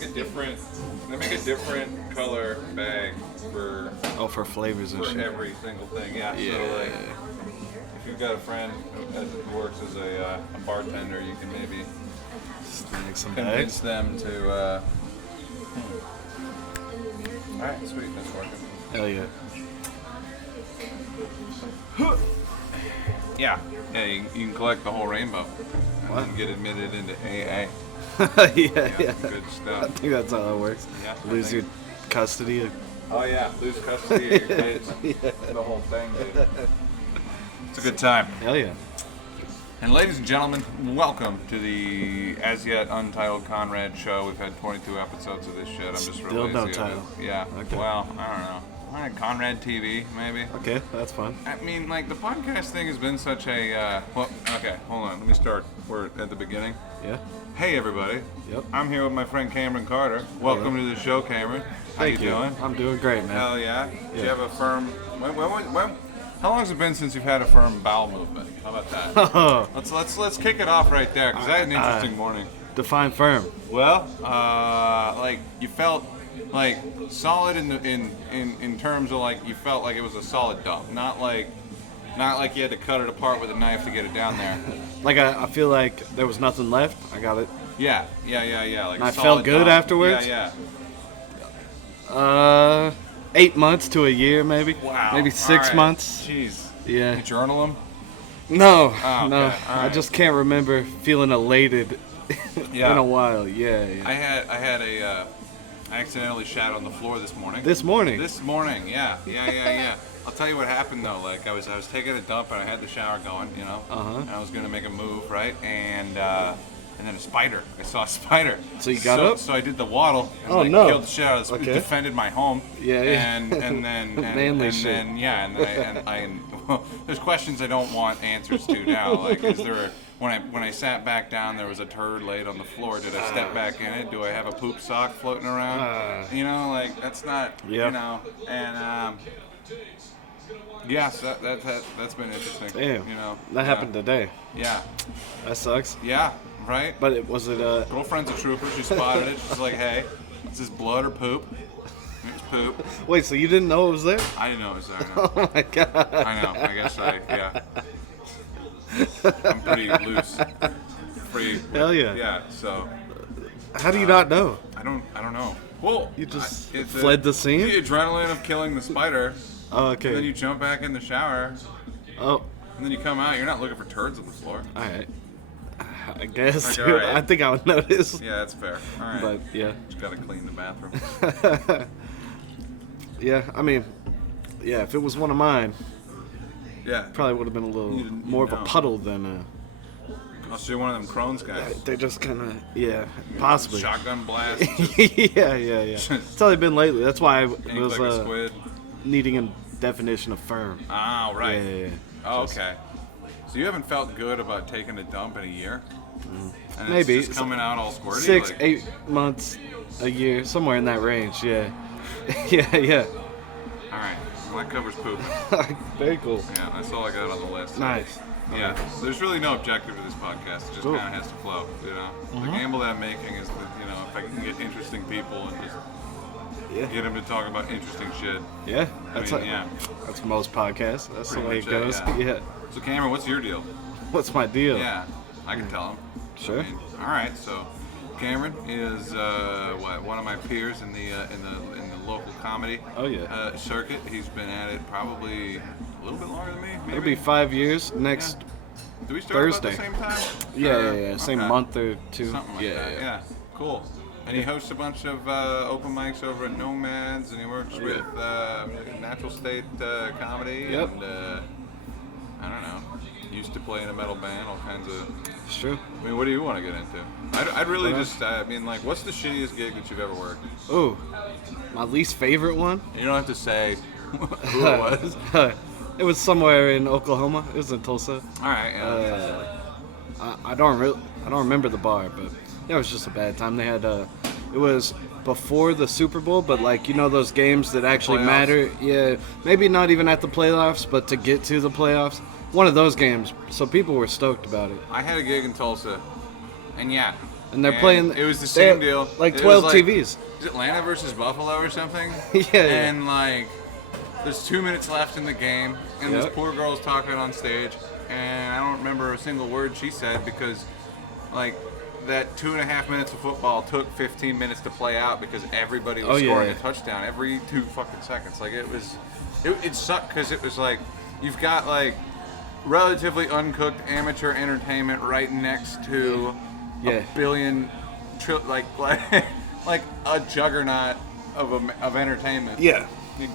make a different color bag for for flavors and shit. every single thing. Yeah. Yeah. So like, if you've got a friend who works as a bartender, you can maybe Snag some convince bags. them to. All right, sweet, that's working. Hell yeah. Yeah, you can collect the whole rainbow and What? then get admitted into AA. yeah. Good I stuff. think that's how it works. Yeah, I Lose think- your custody. Oh yeah, lose custody of your kids. The whole thing, dude. It's a good time. Hell yeah. And ladies and gentlemen, welcome to the as yet untitled Conrad show. We've had 22 episodes of this shit. I'm just Still real lazy no of it. title. Yeah. Okay. Well, I don't know. Conrad TV, maybe. Okay, that's fun. I mean, like, the podcast thing has been such a, okay, hold on. Let me start. We're at the beginning. Yeah. Hey, everybody. Yep. I'm here with my friend Cameron Carter. Welcome to the show, Cameron. How Thank you doing? I'm doing great, man. Hell yeah. Do you Yeah. have a firm, how long has it been since you've had a firm bowel movement? How about that? Let's kick it off right there, because I had an interesting morning. Define firm. Well, like, you felt like solid in terms of like you felt like it was a solid dump, not like you had to cut it apart with a knife to get it down there. Like I feel like there was nothing left. I got it. Yeah. Like And I a solid felt good dump. afterwards? Yeah. 8 months to a year, maybe. Wow. Maybe 6 All right. months. Jeez. Yeah. You journal them? No, Oh, no. okay. All I right. just can't remember feeling elated Yeah. in a while. Yeah. I accidentally shat on the floor this morning. This morning. This morning, yeah. I'll tell you what happened though. Like I was taking a dump and I had the shower going, you know, and I was gonna make a move, right? And then a spider. I saw a spider. So you got up? So I did the waddle. And, Oh, no. Killed the shit out of Okay. defended my home. Yeah. And then Manly and shit. then yeah, and I there's questions I don't want answers to now. Like, is there a when I sat back down, there was a turd laid on the floor. Did I step back in it? Do I have a poop sock floating around? You know, like that's not. Yeah. You know, and yes, that's been interesting. Damn. You know, That happened today. Yeah. That sucks. Yeah. Right. But was it Girlfriend's a trooper. She spotted it. She's like, "Hey, is this blood or poop?" It was poop. Wait, so you didn't know it was there? I didn't know it was there. No. Oh my god. I know. I guess yeah. I'm pretty loose. Pretty. Hell yeah. Yeah. So. How do you not know? I don't know. Well, You just it's fled the scene? The adrenaline of killing the spider. Oh, okay. And then you jump back in the shower. Oh, And then you come out. You're not looking for turds on the floor. all right. I guess. Okay, all right. I think I would notice. Yeah, that's fair. All right. But yeah. Just gotta clean the bathroom. Yeah, I mean, yeah, if it was one of mine, Yeah. probably would have been a little You'd more of a know. puddle than I'll see one of them Crohn's guys. they just kind of, yeah, possibly. Shotgun blast. yeah. That's how they've been lately. That's why I Ink was like a squid. needing a definition of firm. Ah, right. Yeah. Oh, okay. So you haven't felt good about taking a dump in a year? And Maybe. It's just coming out all squirty? 6, like, 8 months, a year, somewhere in that range. Yeah. yeah. All right. Well, that covers poop. Very cool. Yeah, that's all I got on the list. Nice. Yeah. There's really no objective to this podcast. It just Cool. kind of has to flow, you know? The gamble that I'm making is that, you know, if I can get interesting people and just Yeah. get them to talk about interesting shit. Yeah. That's mean, yeah. That's most podcasts. That's the way Pretty it much goes. it, Yeah. So Cameron, what's your deal? What's my deal? Yeah, I can tell him. Sure. All right, so Cameron is one of my peers in the local comedy Oh, yeah. circuit. He's been at it probably a little bit longer than me. Maybe. It'll be 5 years next. Do we start Thursday. about the same time? Yeah. Same Okay. month or two. Something like yeah, that. Yeah. Cool. And he hosts a bunch of open mics over at Nomads, and he works with Natural State Comedy. Yep. And I don't know. Used to play in a metal band, all kinds of. It's true. I mean, what do you want to get into? I'd really just. I mean, like, what's the shittiest gig that you've ever worked? Ooh, my least favorite one. You don't have to say who it was. It was somewhere in Oklahoma. It was in Tulsa. All right. Yeah. I don't remember the bar, but it was just a bad time. They had it was before the Super Bowl, but like those games that actually Playoffs. matter. Yeah, maybe not even at the playoffs, but to get to the playoffs. One of those games. So people were stoked about it. I had a gig in Tulsa, and yeah, And they're playing. It was the same they deal. had, like It 12 was like, TVs. Is Atlanta versus Buffalo or something? Yeah. And like, there's 2 minutes left in the game, and this Yep. poor girl's talking on stage, and I don't remember a single word she said because, like, that 2.5 minutes of football took 15 minutes to play out because everybody was scoring a touchdown every 2 fucking seconds. Like, it sucked because it was like, you've got like relatively uncooked amateur entertainment right next to a billion, like a juggernaut of entertainment. Yeah.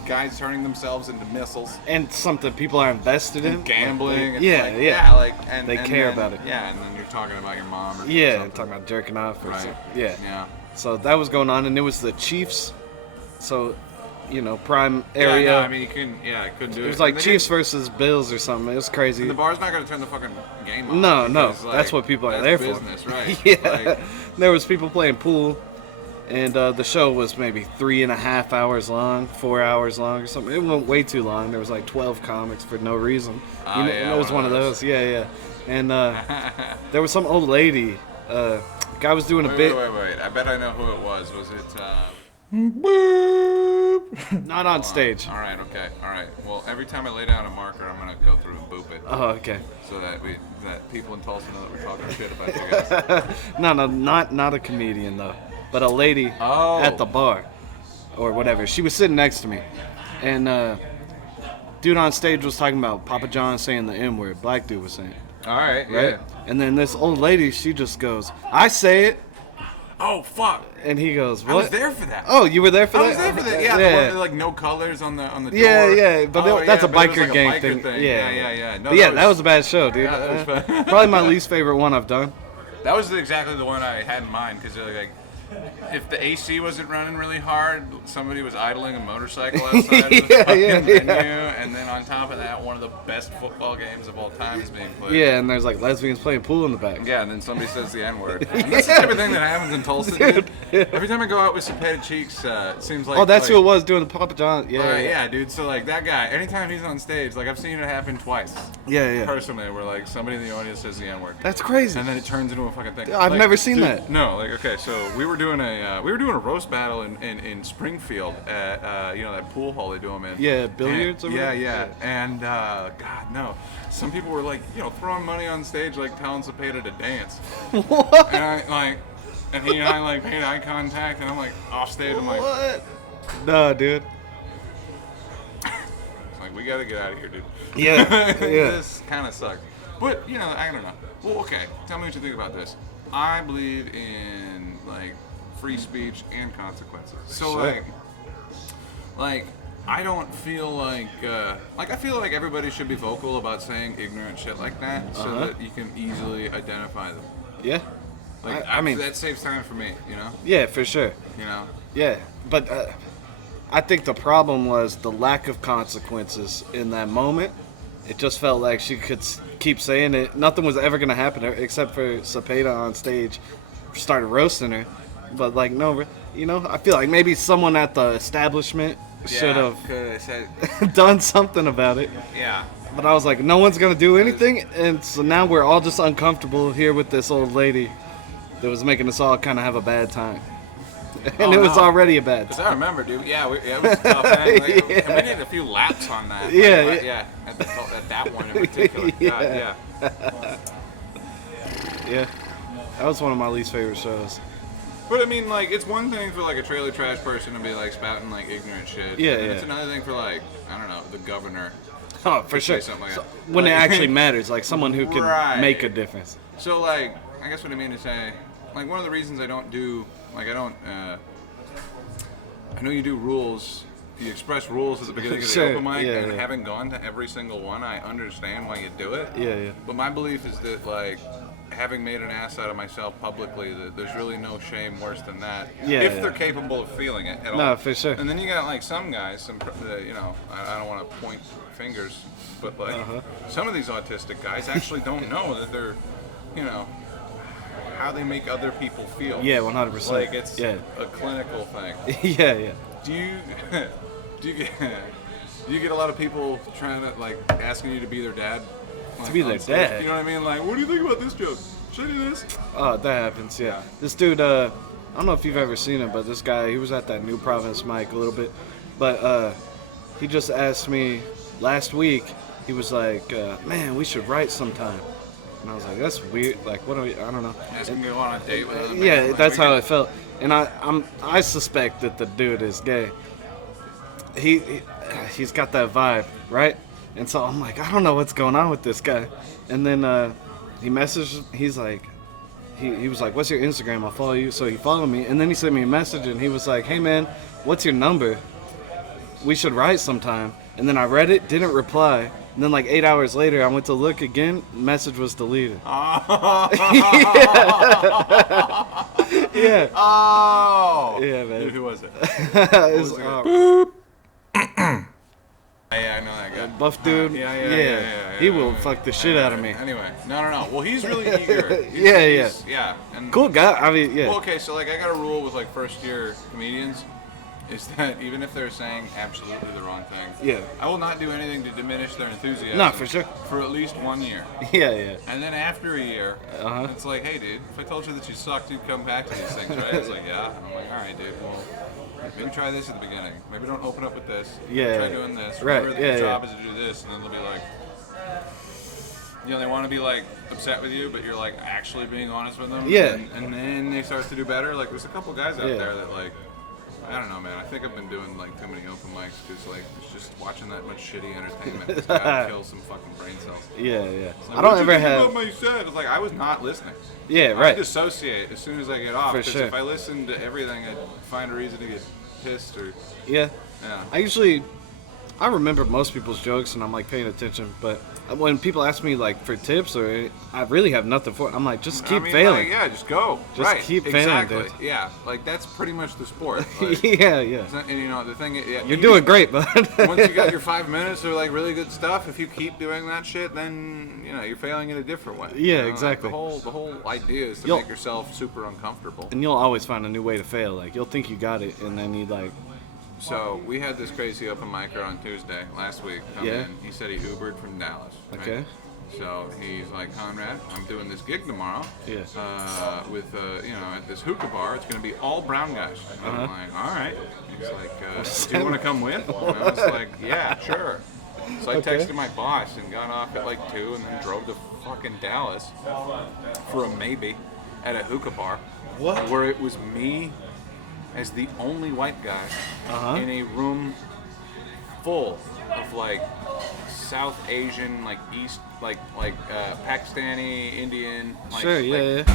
Guys turning themselves into missiles. And something people are invested in. Gambling. And they care about it. Yeah, and then you're talking about your mom or and talking about jerking off or something. Yeah. Yeah. So that was going on, and it was the Chiefs. So, prime area. Yeah, no, I mean, I couldn't do it. It was like Chiefs versus Bills or something. It was crazy. And the bar's not going to turn the fucking game on. No. Because, That's what people are there business, for. Right. Yeah. There was people playing pool. And the show was maybe 3.5 hours long, 4 hours long or something. It went way too long. There was like 12 comics for no reason. It was one of those. Yeah. And there was some old lady. Guy was doing a bit. Wait. I bet I know who it was. Was it? Not on stage. All right. Okay. All right. Well, every time I lay down a marker, I'm gonna go through and boop it. Oh, okay. So that people in Tulsa know that we're talking shit about you guys. No, not a comedian though. But a lady at the bar, or whatever. She was sitting next to me, and dude on stage was talking about Papa John saying the N word. Black dude was saying. All right. Right. Yeah. And then this old lady, she just goes, "I say it." Oh fuck. And he goes, "What?" I was there for that. Oh, you were there for that? I was there for that. Yeah. The one with, like no colors on the door. Yeah. But that's a but it was biker like gang a biker thing. Yeah. No, But that was a bad show, dude. Yeah, that was fun. Probably my least favorite one I've done. That was exactly the one I had in mind because like, if the AC wasn't running really hard, somebody was idling a motorcycle outside of the fucking venue, and then on top of that, one of the best football games of all time is being played. Yeah, and there's like lesbians playing pool in the back. Yeah, and then somebody says the N-word. And that's the type of thing that happens in Tulsa, dude. Every time I go out with Cepeda Cheeks, it seems like... Oh, that's who it was doing the Papa John. Yeah, dude. So, like, that guy, anytime he's on stage, like, I've seen it happen twice. Yeah. Personally, where, like, somebody in the audience says the N-word. That's crazy. And then it turns into a fucking thing. I've like, never seen dude, that. No, like, okay, so we were doing a roast battle in Springfield at, that pool hall they do them in. Yeah, billiards or whatever? Yeah. And, God, no. Some people were, like, throwing money on stage, like, telling Cepeda to dance. What? And he and I, like, made eye contact, and I'm, like, off stage, I'm like... What? No, dude. It's like, we gotta get out of here, dude. Yeah. This kind of sucks. But, I don't know. Well, okay, tell me what you think about this. I believe in, like, free speech and consequences. So, Sure. like, I don't feel like, I feel like everybody should be vocal about saying ignorant shit like that so that you can easily identify them. Yeah. Like, I mean, that saves time for me, Yeah, for sure. Yeah, but I think the problem was the lack of consequences in that moment. It just felt like she could keep saying it. Nothing was ever going to happen to her except for Cepeda on stage started roasting her. But, like, no, I feel like maybe someone at the establishment should have done something about it. Yeah. But I was like, no one's going to do anything. And so now we're all just uncomfortable here with this old lady that was making us all kind of have a bad time. And it was already a bad time. Because I remember, dude. Yeah, it was a tough thing. Like, we had a few laps on that. Yeah. At that one in particular. God, Yeah. That was one of my least favorite shows. But I mean, like, it's one thing for like a trailer trash person to be like spouting like ignorant shit. Yeah, and it's another thing for like, I don't know, the governor. Oh, for sure. Something like that. When it actually matters, like someone who can make a difference. So, like, I guess what I mean to say, like, one of the reasons I don't do, like, I know you do rules, you express rules at the beginning of the open mic, and having gone to every single one, I understand why you do it. Yeah. But my belief is that, like, having made an ass out of myself publicly, that there's really no shame worse than that. If they're capable of feeling it at all. No, for sure. And then you got, like, some guys, I don't want to point fingers, but, like, some of these autistic guys actually don't know that they're, how they make other people feel. Yeah, 100%. Like, it's a clinical thing. Yeah. Do you get a lot of people trying to, like, asking you to be their dad? To be their dad? You know what I mean? Like, what do you think about this joke? Should I do this? Oh, that happens, yeah. This dude, I don't know if you've ever seen him, but this guy, he was at that New Province mic a little bit. But he just asked me last week, he was like, man, we should write sometime. And I was like, that's weird. Like, what do we, I don't know. Asking me to go on a date with him. Yeah, like, that's how it felt. And I suspect that the dude is gay. He's got that vibe, right? And so I'm like, I don't know what's going on with this guy. And then he messaged, he's like, he was like, what's your Instagram? I'll follow you. So he followed me, and then he sent me a message, and he was like, hey man, what's your number? We should write sometime. And then I read it, didn't reply. And then like 8 hours later, I went to look again, message was deleted. Oh. Yeah. Oh. Yeah, man. Dude, who was it? Yeah, I know that guy. Buff dude. Yeah. He will fuck the shit out of me. Anyway, no. Well, he's really eager. Yeah. And cool guy. I mean, yeah. Well, okay, so like I got a rule with like first year comedians, is that even if they're saying absolutely the wrong thing, Yeah. I will not do anything to diminish their enthusiasm. No, for sure. For at least 1 year. Yeah. And then after a year, it's like, hey, dude, if I told you that you sucked, you'd come back to these things, right? It's like, yeah. And I'm like, all right, dude, well, maybe try this at the beginning. Maybe don't open up with this. Yeah. Try doing this. Right. Remember that your job is to do this, and then they'll be like, you know, they want to be like upset with you, but you're like actually being honest with them. Yeah. And then they start to do better. Like, there's a couple guys out there that like, I don't know, man. I think I've been doing like too many open mics because like it's just watching that much shitty entertainment. It's gotta kill some fucking brain cells. Yeah. Like, I don't ever have. About my set? It's like I was not listening. Yeah, right. I dissociate as soon as I get off. For Because sure. if I listen to everything, I'd find a reason to get pissed or. Yeah. Yeah. I remember most people's jokes and I'm like paying attention, but when people ask me like for tips or I really have nothing for it, I'm like, just keep failing. Like, yeah, just go. Just keep failing, exactly. dude. Yeah, like that's pretty much the sport. Like, yeah. and you know the thing. Yeah, You're doing great, bud. Once you got your 5 minutes of like really good stuff, if you keep doing that shit, then you know you're failing in a different way. Yeah, you know? exactly. Like, the whole idea is to make yourself super uncomfortable. And you'll always find a new way to fail. Like you'll think you got it, and then you like. So we had this crazy open micer on Tuesday last week come in. He said he Ubered from Dallas. Right? Okay. So he's like, Conrad, I'm doing this gig tomorrow. Yeah. With you know, at this hookah bar. It's gonna be all brown guys. And I'm like, all right. He's like, do you want to come with? And I was like, yeah, sure. So I texted my boss and got off at like 2 and then drove to fucking Dallas for a maybe at a hookah bar. What? Where it was me as the only white guy in a room full of like South Asian, like East, like Pakistani, Indian, like,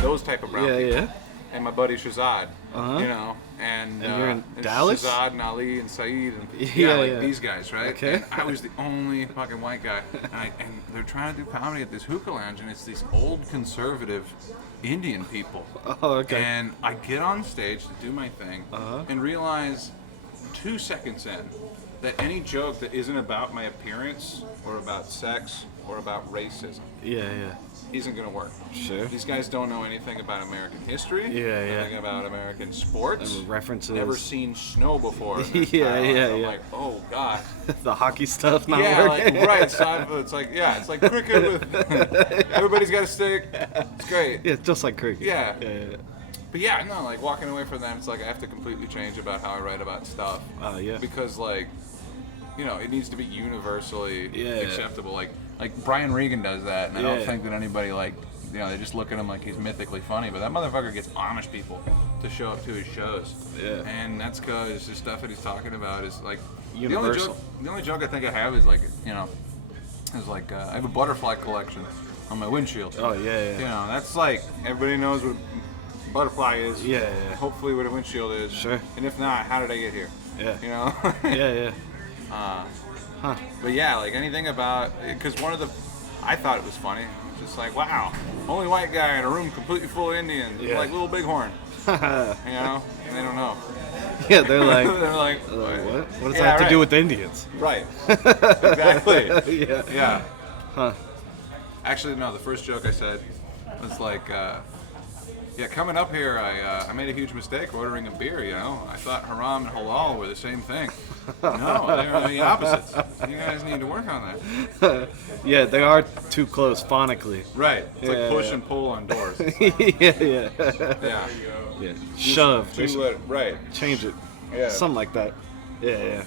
those type of brown people. Yeah. And my buddy Shazad, you know, and you're in Dallas? Shazad and Ali and Saeed and these guys, right? Okay. And I was the only fucking white guy, and they're trying to do comedy at this hookah lounge, and it's these old conservative Indian people. Oh, okay. And I get on stage to do my thing and realize 2 seconds in that any joke that isn't about my appearance or about sex or about racism isn't going to work. Sure. These guys don't know anything about American history. Nothing about American sports. References. Never seen snow before. I'm like, oh god. The hockey stuff not working. Like, right. It's like cricket with everybody's got a stick. It's great. Yeah, just like cricket. Yeah. But yeah, no, like walking away from them, it's like I have to completely change about how I write about stuff. Because like, you know, it needs to be universally acceptable. Like Brian Regan does that, and I don't think that anybody like, you know, they just look at him like he's mythically funny, but that motherfucker gets Amish people to show up to his shows. Yeah. And that's because the stuff that he's talking about is like universal. The only joke I think I have is like, you know, I have a butterfly collection on my windshield. Oh yeah. You know, that's like everybody knows what butterfly is. Yeah. Hopefully what a windshield is. Sure. And if not, how did I get here? Yeah. You know? Yeah. But yeah, like anything about, because I thought it was funny. Just like, wow, only white guy in a room completely full of Indians, like Little Bighorn. You know? And they don't know. Yeah, they're like, what? What does that have to do with Indians? Right. Exactly. Huh. Actually, no, the first joke I said was like, Yeah, coming up here, I made a huge mistake ordering a beer, you know. I thought haram and halal were the same thing. No, they're the opposites. You guys need to work on that. Yeah, they are too close phonically. Right. It's like push and pull on doors. Yeah. Yeah. Shove. Right. Change it. Yeah. Something like that. Yeah.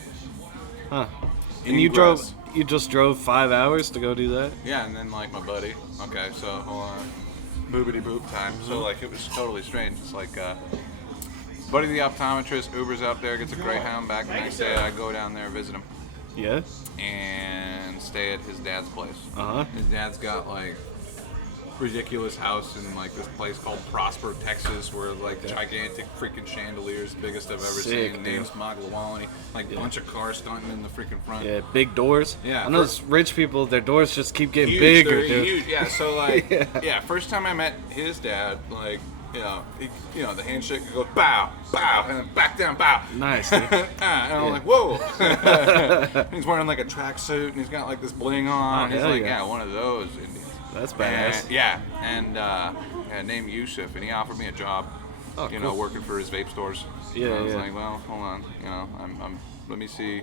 Huh. And Ingress. you just drove 5 hours to go do that? Yeah, and then like my buddy. Okay, so hold on. Boobity boop time. So like it was totally strange. It's like buddy the optometrist Ubers out there, gets a Greyhound back the next day. I go down there, visit him, Yeah. and stay at his dad's place. Uh-huh. His dad's got like ridiculous house in like this place called Prosper, Texas, where like gigantic freaking chandeliers, biggest I've ever Sick, seen. dude. Name's Maglawani, like a bunch of cars stunting in the freaking front. Yeah, big doors. Yeah, I know those rich people, their doors just keep getting Huge, bigger, they're dude. huge. Yeah, so like, Yeah. first time I met his dad, like, the handshake goes bow, bow, and then back down, bow. Nice, dude. And I'm like, whoa. And he's wearing like a tracksuit, and he's got like this bling on. Oh, He's hell like, yeah. one of those Indians. That's badass. And named Yusuf, and he offered me a job, Oh, you cool. know, working for his vape stores. Yeah, and I was yeah. like, well, hold on, let me see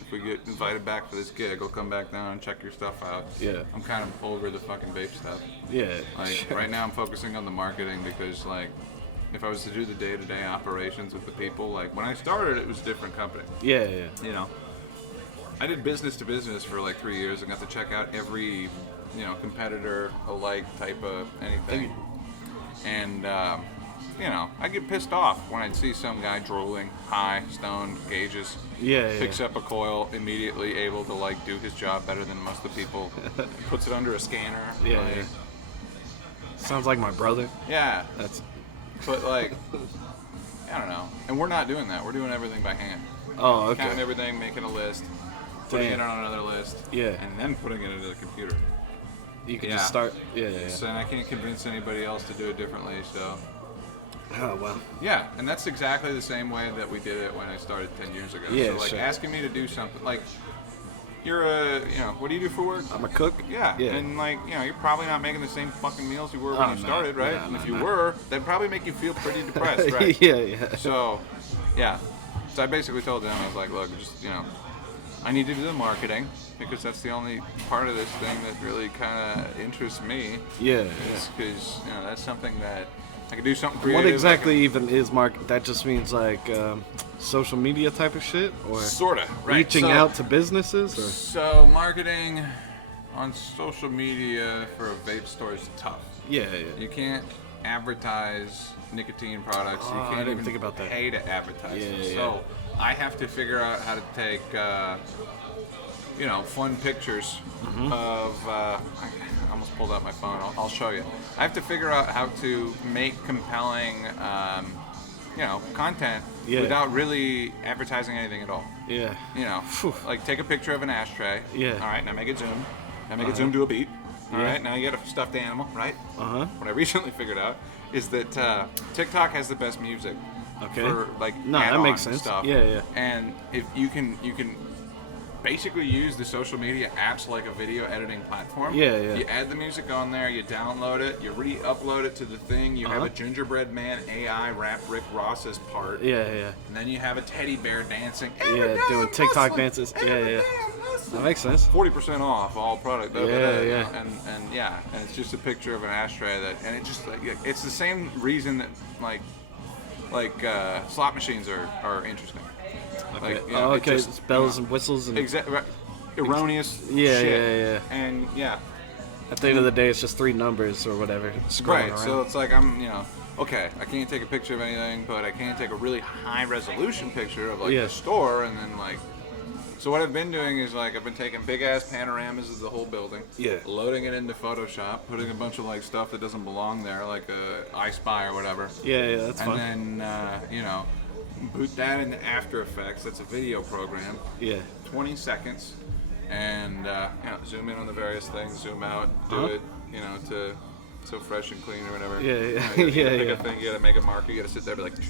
if we get invited back for this gig. I'll come back down and check your stuff out. Yeah. I'm kind of over the fucking vape stuff. Yeah. Like right now, I'm focusing on the marketing because like, if I was to do the day-to-day operations with the people, like when I started, it was a different company. Yeah. You know, I did business to business for like 3 years and got to check out every, competitor alike type of anything. And, I get pissed off when I'd see some guy drooling, high, stoned, gauges, picks up a coil, immediately able to like do his job better than most of the people, puts it under a scanner. Yeah. Like, Sounds like my brother. yeah. That's. But like, I don't know. And we're not doing that. We're doing everything by hand. Oh, okay. Counting everything, making a list, putting it on another list, Yeah. and then putting it into the computer. You can Yeah. just start. Yeah. So, and I can't convince anybody else to do it differently. So, Oh well. yeah, and that's exactly the same way that we did it when I started 10 years ago. Yeah, so, like, sure. asking me to do something, like, you're a, what do you do for work? I'm a cook. Yeah, Yeah. and like, you're probably not making the same fucking meals you were when Oh, you no. started, right? No, and if no, you no. were, that'd probably make you feel pretty depressed, right? Yeah. So, yeah. So I basically told them, I was like, look, just, I need to do the marketing because that's the only part of this thing that really kind of interests me. Yeah. Because, that's something that I can do something What creative. exactly even is market? That just means like social media type of shit, or Sorta, right. reaching So- out to businesses, or So marketing on social media for a vape store is tough. yeah. You can't advertise nicotine products. Oh, You I can't didn't even think about that. pay to advertise them. Yeah. So I have to figure out how to take, fun pictures Mm-hmm. of. I almost pulled out my phone. I'll show you. I have to figure out how to make compelling, content Yeah. without really advertising anything at all. Yeah. Phew. Like take a picture of an ashtray. Yeah. All right, now make it zoom. Now make it zoom to a beat. All Yeah. right, now you get a stuffed animal, right? Uh-huh. What I recently figured out is that TikTok has the best music Okay. for like No, that add-on makes sense. stuff. Yeah. And if you can basically use the social media apps like a video editing platform. Yeah. You add the music on there, you download it, you re-upload it to the thing, you have a gingerbread man AI rap Rick Ross's part. Yeah. And then you have a teddy bear dancing. Yeah, doing TikTok dances. Yeah. That makes sense. 40% off all product. Yeah. And it's just a picture of an ashtray and it just like it's the same reason that like slot machines are interesting. Okay. Like, Okay. It's bells and whistles and. Exactly. Erroneous Yeah, shit. yeah. And At the end of the day, it's just 3 numbers or whatever scrolling right. around. So it's like I'm okay. I can't take a picture of anything, but I can take a really high resolution picture of like Yeah. the store and then like. So what I've been doing is like I've been taking big ass panoramas of the whole building, Yeah. loading it into Photoshop, putting a bunch of like stuff that doesn't belong there, like a I Spy or whatever. Yeah, that's fun. And then boot that into After Effects. That's a video program. Yeah. 20 seconds, and zoom in on the various things, zoom out, do it, to so fresh and clean or whatever. Yeah. You gotta pick Yeah. a thing, you gotta make a marker, you gotta sit there and be like.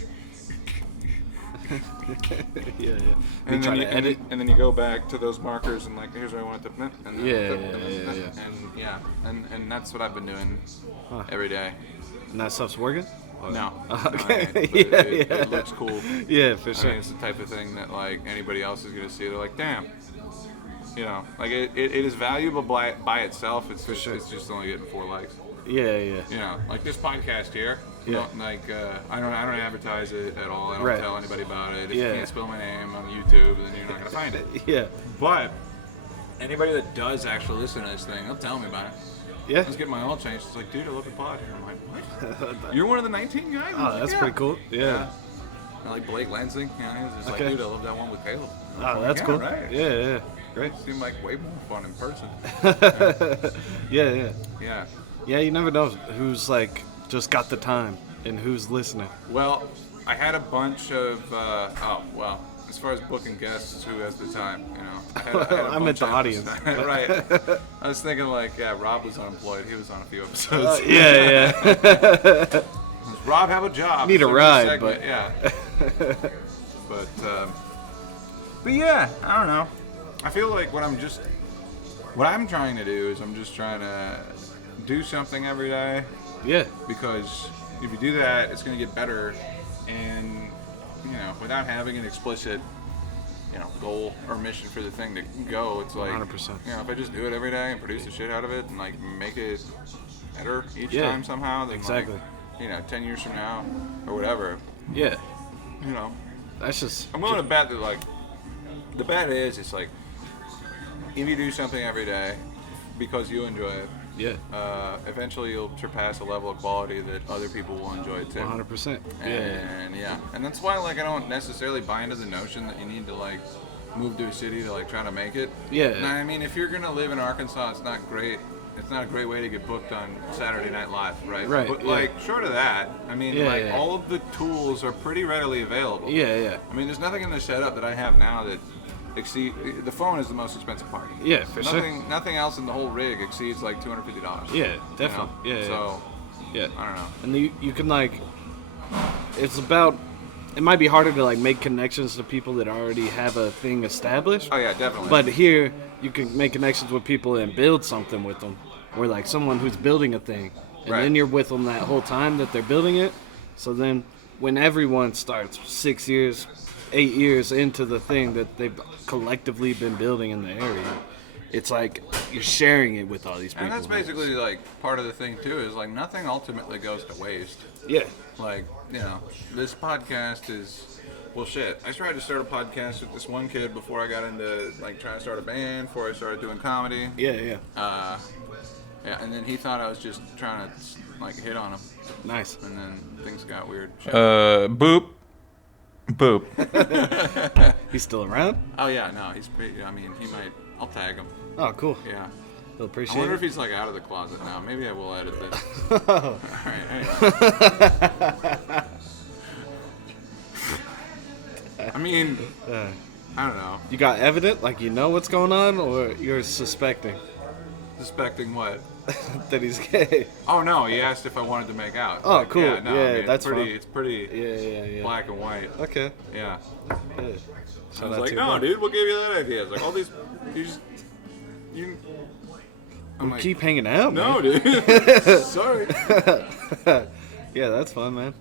Yeah. And try then, to edit. and then you go back to those markers and like here's where I want it to and then Yeah. and that's what I've been doing Huh. every day. And that stuff's working? Or? No. Okay. No, it looks cool. Yeah, for sure. I mean, it's the type of thing that like anybody else is gonna see. They're like, damn. You know, like it is valuable by itself. It's just, it's just only getting 4 likes. Yeah. You know, like this podcast here. Yeah. Like I don't advertise it at all. I don't tell anybody about it. If you can't spell my name on YouTube, then you're not gonna find it. Yeah. But anybody that does actually listen to this thing, they'll tell me about it. Yeah. Let's get my oil changed. It's like, dude, I love the pod. And I'm like, what? You're one of the 19 guys? Oh, that's pretty cool. Yeah. I like Blake Lansing. You know, he was just like, dude, I love that one with Caleb. Oh, that's cool. Right. Yeah. Great. It seemed like way more fun in person. Yeah. Yeah, you never know who's like just got the time and who's listening. Well, I had a bunch of, as far as booking guests, who has the time, you know? I had a I'm at the audience. Right. I was thinking like, Rob was unemployed. He was on a few episodes. Yeah. Does Rob have a job? Need a ride, but... Yeah. But yeah, I don't know. I feel like what I'm trying to do is I'm just trying to do something every day. Yeah. Because if you do that, it's going to get better, and you know, without having an explicit, you know, goal or mission for the thing to go, it's like 100%. You know, if I just do it every day and produce the shit out of it and like make it better each time somehow, then exactly. like, you know, 10 years from now or whatever. Yeah. You know, That's just. I'm willing to bet that like the bet is it's like if you do something every day because you enjoy it. Yeah. Eventually you'll surpass a level of quality that other people will enjoy it too. 100%. And and that's why like I don't necessarily buy into the notion that you need to like move to a city to like try to make it. Yeah. Now, I mean, if you're gonna live in Arkansas, it's not great. It's not a great way to get booked on Saturday Night Live, right? Right. But like short of that, I mean, all of the tools are pretty readily available. Yeah. I mean, there's nothing in the setup that I have now that the phone is the most expensive part. Yeah, for sure. Nothing else in the whole rig exceeds like $250. Yeah, definitely. You know? Yeah. So, yeah. I don't know. And you can like, it's about. It might be harder to like make connections to people that already have a thing established. Oh yeah, definitely. But here you can make connections with people and build something with them, or like someone who's building a thing, and then you're with them that whole time that they're building it. So then, when everyone starts 6 years, 8 years into the thing that they've collectively been building in the area, it's like you're sharing it with all these people. And that's basically like part of the thing too, is like nothing ultimately goes to waste. Yeah. Like, you know, this podcast is, well shit, I tried to start a podcast with this one kid before I got into like trying to start a band, before I started doing comedy. Yeah. And then he thought I was just trying to like hit on him. Nice. And then things got weird. Boop. He's still around? Oh yeah, no, he's pretty, I mean, he might, I'll tag him. Oh, cool. Yeah. He'll appreciate I wonder it. if he's like out of the closet now. Maybe I will edit this. Oh. Alright, anyway. I mean, I don't know. You got evidence? Like you know what's going on, or you're suspecting Suspecting what? that he's gay? Oh no, he asked if I wanted to make out. Oh, Like, cool. Yeah, no, Yeah, I mean, that's pretty. fun. It's pretty Yeah. black and white. Okay. Yeah. Yeah. I Shout was out like, to no, you, man. dude, what gave you that idea? It's like all these, you. I'm We like, keep hanging out, no, man. dude. Sorry. Yeah, that's fun, man.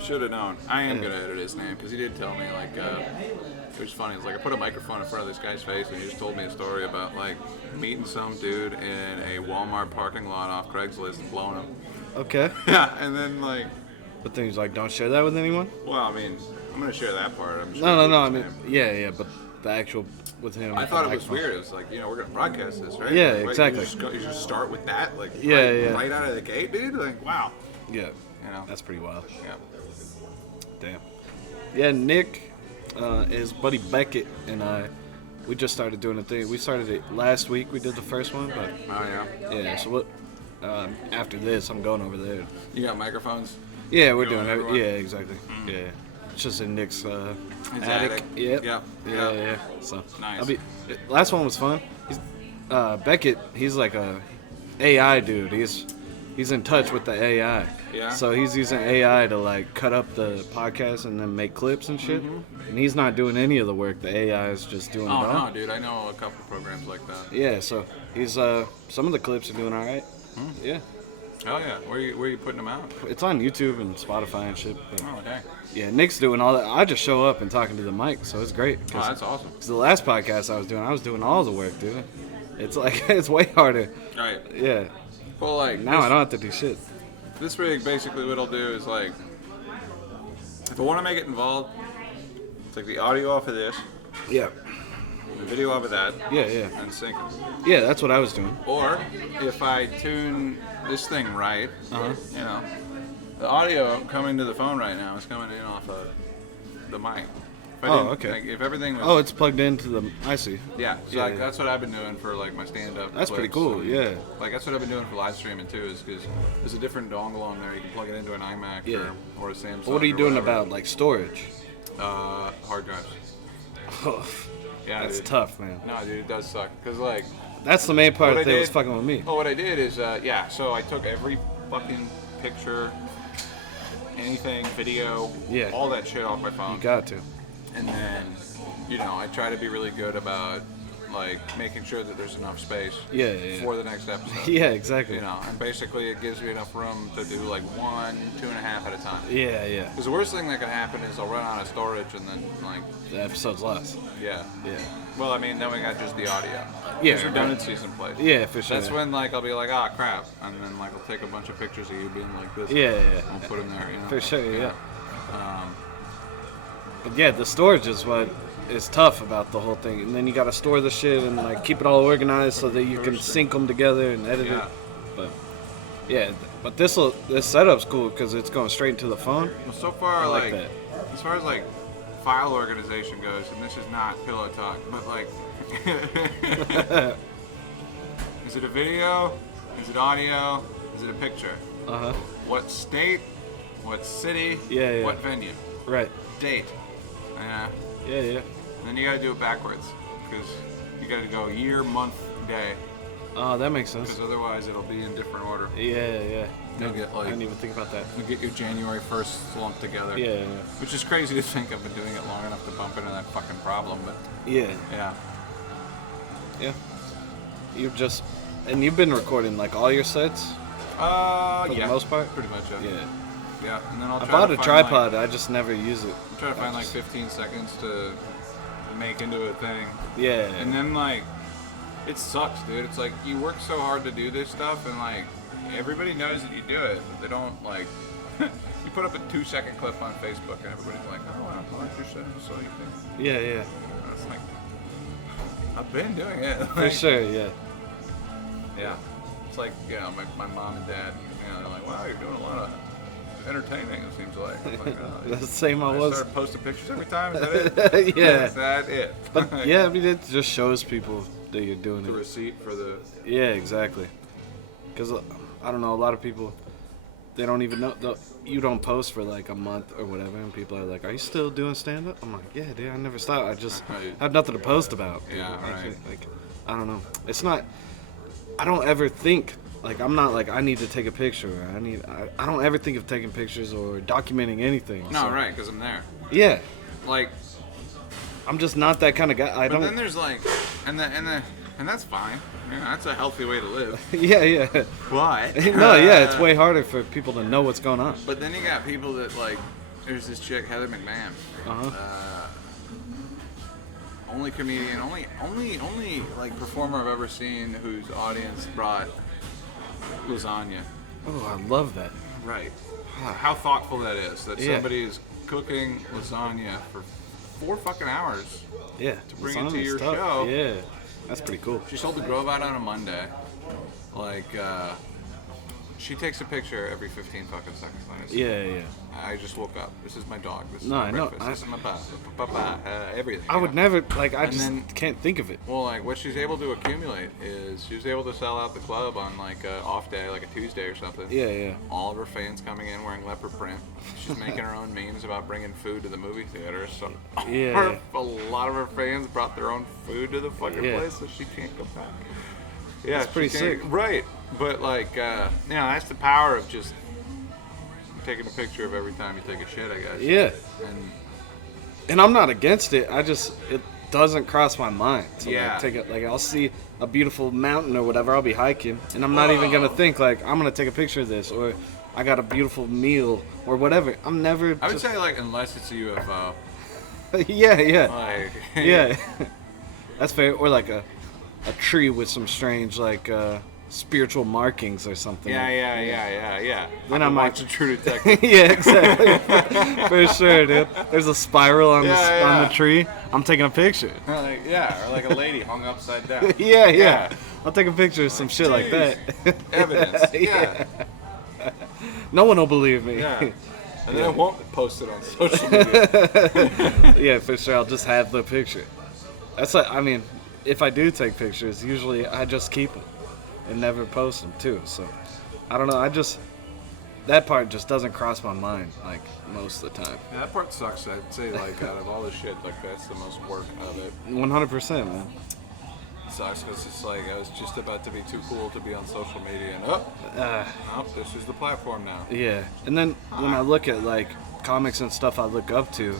Should have known. I am gonna edit his name because he did tell me like. It was funny. It's like I put a microphone in front of this guy's face, and he just told me a story about like meeting some dude in a Walmart parking lot off Craigslist and blowing him. Okay. Yeah, and then like, But then he's like, don't share that with anyone? well, I mean, I'm gonna share that part. I'm just No. gonna I keep mean, his name. yeah, but the actual with him. I with thought the it was microphone. weird. It was like, you know, we're gonna broadcast this, right? Yeah, Like, exactly. You just start with that, like, Yeah. right out of the gate, dude. Like, wow. Yeah. You know. That's pretty wild. Yeah. Damn. Yeah, Nick, his buddy Beckett and I, we just started doing a thing. We started it last week. We did the first one, but Oh yeah. yeah. So what? After this, I'm going over there. You got microphones. Yeah, we're Going doing it. everywhere? Yeah, exactly. Yeah. It's just in Nick's His attic. attic. Yep. Yep. Yeah. So Nice. last one was fun. He's, Beckett, he's like a AI dude. He's in touch with the AI. Yeah. So he's using AI to like cut up the podcast and then make clips and shit. And he's not doing any of the work. The AI is just doing it Oh all. no, dude. I know a couple programs like that. Yeah. So he's some of the clips are doing all right. Yeah. Oh yeah, where you putting them out? It's on YouTube and Spotify and shit. But Oh dang. yeah, Nick's doing all that. I just show up and talking to the mic, so it's great. Oh, that's awesome. Because the last podcast I was doing all the work, dude. It's like it's way harder. Right. Yeah. Well, like Now I don't have to do shit. This rig, basically, what it'll do is like, if I want to make it involved, take the audio off of this, Yeah. the video off of that, Yeah, yeah. and sync it. Yeah, that's what I was doing. Or if I tune this thing right, Uh-huh. you know, the audio coming to the phone right now is coming in off of the mic. If I didn't- okay. Like, if everything was. Oh, it's plugged into the. I see. Yeah, so Yeah, like yeah. that's what I've been doing for like my stand-up. That's pretty clips cool, and, yeah. Like that's what I've been doing for live streaming too, is because there's a different dongle on there. You can plug it into an iMac Yeah. or a Samsung. What are you or doing whatever. about like storage? Hard drives? Oh, Yeah, that's dude. tough, man. No, dude, it does suck. Cause like, That's the main part What I that was did- fucking with me. oh, what I did is, so I took every fucking picture, anything, video, Yeah. all that shit off my phone, You got to. and then, you know, I try to be really good about like making sure that there's enough space Yeah, yeah. for the next episode. Yeah, exactly. You know, and basically it gives me enough room to do like 1, 2.5 at a time. Yeah, yeah. Because the worst thing that can happen is I'll run out of storage and then like, The episode's lost. yeah. Yeah. Well, I mean, then we got just the audio. Yeah, There's redundancies in place. Yeah, for sure. That's when like I'll be like, ah, crap, and then like I'll take a bunch of pictures of you being like this. Yeah, yeah. I'll put them there. You know. For sure, yeah. Um, But yeah, the storage is what is tough about the whole thing. And then you got to store the shit and like keep it all organized so that you can sync them together and edit Yeah. it. But yeah, but this setup's cool because it's going straight into the phone. well, so far, I like like that. as far as like file organization goes, and this is not pillow talk, but like, is it a video? Is it audio? Is it a picture? Uh huh. What state? What city? Yeah, yeah. What venue? Right. Date? Yeah. Yeah, yeah. And then you gotta do it backwards, because you gotta go year, month, day, Oh, that makes sense. because otherwise it'll be in different order. Yeah, yeah. You'll get like I didn't even think about that. you get your January 1st lumped together. Yeah, yeah. Which is crazy to think I've been doing it long enough to bump into that fucking problem, but Yeah, yeah. yeah. You've been recording like all your sets for Yeah. the most part. Pretty much. Yeah. Yeah, and then I'll I try bought to a find, tripod. Like, I just never use it. try to find like 15 seconds to make into a thing. Yeah. And then like, it sucks, dude. It's like you work so hard to do this stuff, and like everybody knows that you do it, but they don't like. You put up a 2-second clip on Facebook, and everybody's like, "Oh, I like your shit." So you think? Yeah, yeah. And it's like, I've been doing it. For Like, sure. Yeah. Yeah. It's like, you know, my mom and dad, you know, they're like, "Wow, you're doing a lot of entertaining." It seems like. I'm like, oh, That's the same I was. start posting pictures every time. Is that it? Yeah. Is that it? But yeah, I mean, it just shows people that you're doing The it. receipt for the. Yeah, exactly. Because I don't know, a lot of people, they don't even know. You don't post for like a month or whatever, and people are like, "Are you still doing stand up?" I'm like, "Yeah, dude, I never stopped. I just Right. have nothing to post about." Yeah, Like, right. Like, I don't know. It's not. I don't ever think. Like, I'm not like I need to take a picture. Or I don't ever think of taking pictures or documenting anything. No, so- right, because I'm there. Yeah, Like, I'm just not that kind of guy. I but then don't. there's like, and that's fine. You know, that's a healthy way to live. Yeah, yeah. But No, yeah, it's way harder for people to know what's going on. But then you got people that like, there's this chick Heather McMahon. Uh-huh. Only comedian, only like performer I've ever seen whose audience brought lasagna. Oh, I love that. Right. How thoughtful that is. That Yeah. somebody is cooking lasagna for 4 fucking hours. Yeah. To bring it to lasagna's your tough. show. Yeah. That's pretty cool. She sold the Grove out on a Monday. Like, she takes a picture every 15 fucking seconds. Like, Yeah, yeah. I just woke up. This is my dog. This is No, my I know. breakfast. This is my papa. Everything. I you would know? never, like, I And just then- can't think of it. Well, like what she's able to accumulate is she was able to sell out the club on like a off day, like a Tuesday or something. Yeah, yeah. All of her fans coming in wearing leopard print. She's making her own memes about bringing food to the movie theater. So Yeah. a lot of her fans brought their own food to the fucking Yeah. place, so she can't go back. Yeah, That's pretty she can't- sick. right? But like, that's the power of just taking a picture of every time you take a shit, I guess. Yeah. And And I'm not against it. I just, doesn't cross my mind to Yeah. like take it. Like I'll see a beautiful mountain or whatever, I'll be hiking, and I'm not even gonna think like I'm gonna take a picture of this, or I got a beautiful meal or whatever. I'm never. I would say like unless it's a UFO. yeah. Like, Yeah. That's fair. Or like a tree with some strange like spiritual markings or something. Yeah. Then I might watch a True Detective. yeah, exactly. For sure, dude. There's a spiral on on the tree. I'm taking a picture. Like, or like a lady hung upside down. yeah. I'll take a picture of some shit like that. Evidence. Yeah. No one will believe me. Yeah. And then I won't post it on social media. Yeah, for sure. I'll just have the picture. That's like, I mean, if I do take pictures, usually I just keep them and never post them too. So, I don't know. That part just doesn't cross my mind like most of the time. Yeah, that part sucks. I'd say like out of all the shit, like that's the most work of it. 100%, man. It sucks because it's like I was just about to be too cool to be on social media, and this is the platform now. Yeah, and then when I look at like comics and stuff I look up to,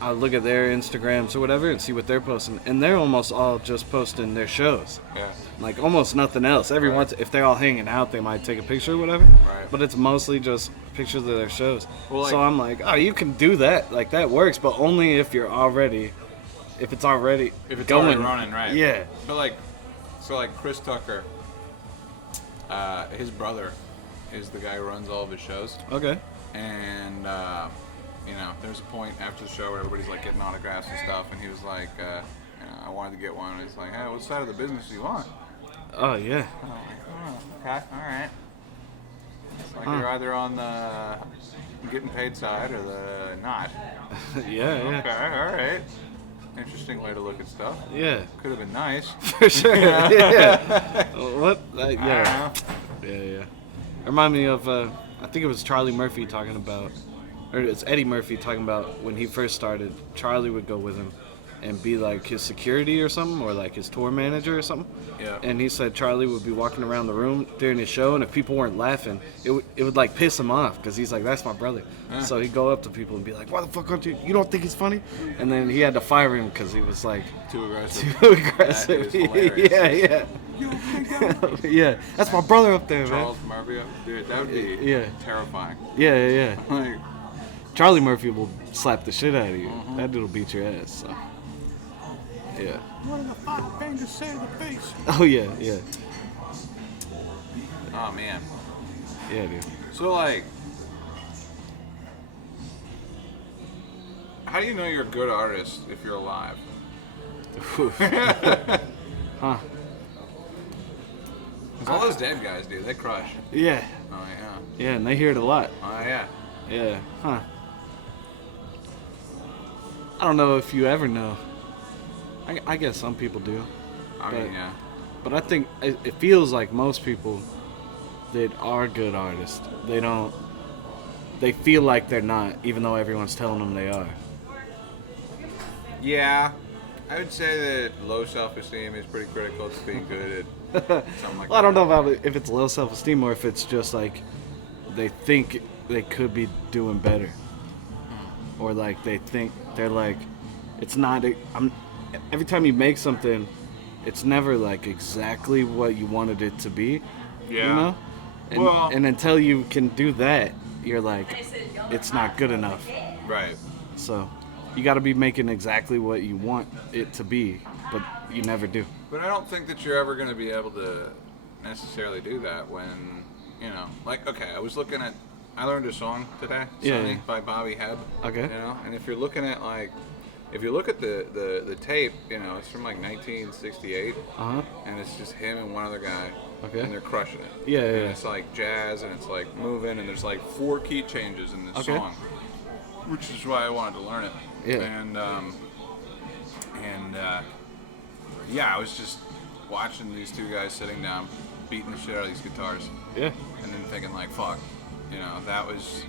I look at their Instagrams or whatever and see what they're posting, and they're almost all just posting their shows. Yeah. Like almost nothing else. Every once, if they're all hanging out, they might take a picture or whatever. Right. But it's mostly just pictures of their shows. Well, so I'm like, oh, you can do that. Like that works, but only if it's already going, running, right? Yeah. But like, so like Chris Tucker, his brother is the guy who runs all of his shows. Okay. And there's a point after the show where everybody's like getting autographs and stuff, and he was like, I wanted to get one, and he's like, hey, what side of the business do you want? Oh yeah. I'm like, okay, all right. It's like you're either on the getting paid side or the not. Yeah. Okay, all right. Interesting way to look at stuff. Yeah. Could have been nice. For sure. Yeah. What? Yeah. Yeah. Remind me of, I think it was Charlie Murphy talking about, or it's Eddie Murphy talking about when he first started, Charlie would go with him and be like his security or something, or like his tour manager or something. Yeah. And he said Charlie would be walking around the room during his show, and if people weren't laughing, it would like piss him off, because he's like, that's my brother. Yeah. So he'd go up to people and be like, why the fuck aren't you don't think he's funny? And then he had to fire him because he was like Too aggressive. too aggressive. That is hilarious. Yeah. You don't think that? Yeah, that's my brother up there, Charles Murphy, dude, that would be terrifying. man. Yeah. Like, Charlie Murphy will slap the shit out of you. That dude'll beat your ass. So. Yeah. what are the 5 fingers say to the face? Oh yeah. Oh man. Yeah, dude. So like, how do you know you're a good artist if you're alive? Huh. All those dead guys, dude, they crush. Yeah. Oh yeah. Yeah, and they hear it a lot. Oh yeah. Yeah. Huh. I don't know if you ever know. I guess some people do. I mean, yeah. But I think it feels like most people that are good artists, they feel like they're not, even though everyone's telling them they are. Yeah. I would say that low self-esteem is pretty critical to being good at something like Well, I that. don't know about if it's low self-esteem or if it's just like they think they could be doing better. Or like they think they're like, it's not, every time you make something, it's never like exactly what you wanted it to be. Yeah. You know? And, Well- and until you can do that, you're like, it's not good enough. Right. So you got to be making exactly what you want it to be, but you never do. But I don't think that you're ever going to be able to necessarily do that when, like, okay, I learned a song today, Yeah, Sunny, yeah. by Bobby Hebb. Okay. And if you're looking at, like, if you look at the tape, it's from, like, 1968, Uh-huh. and it's just him and one other guy, Okay. and they're crushing it. Yeah, And yeah. it's, like, jazz, and it's, like, moving, and there's, like, 4 key changes in this Okay. song, which is why I wanted to learn it. Yeah. Yeah, I was just watching these 2 guys sitting down, beating the shit out of these guitars, Yeah. and then thinking like, fuck, that was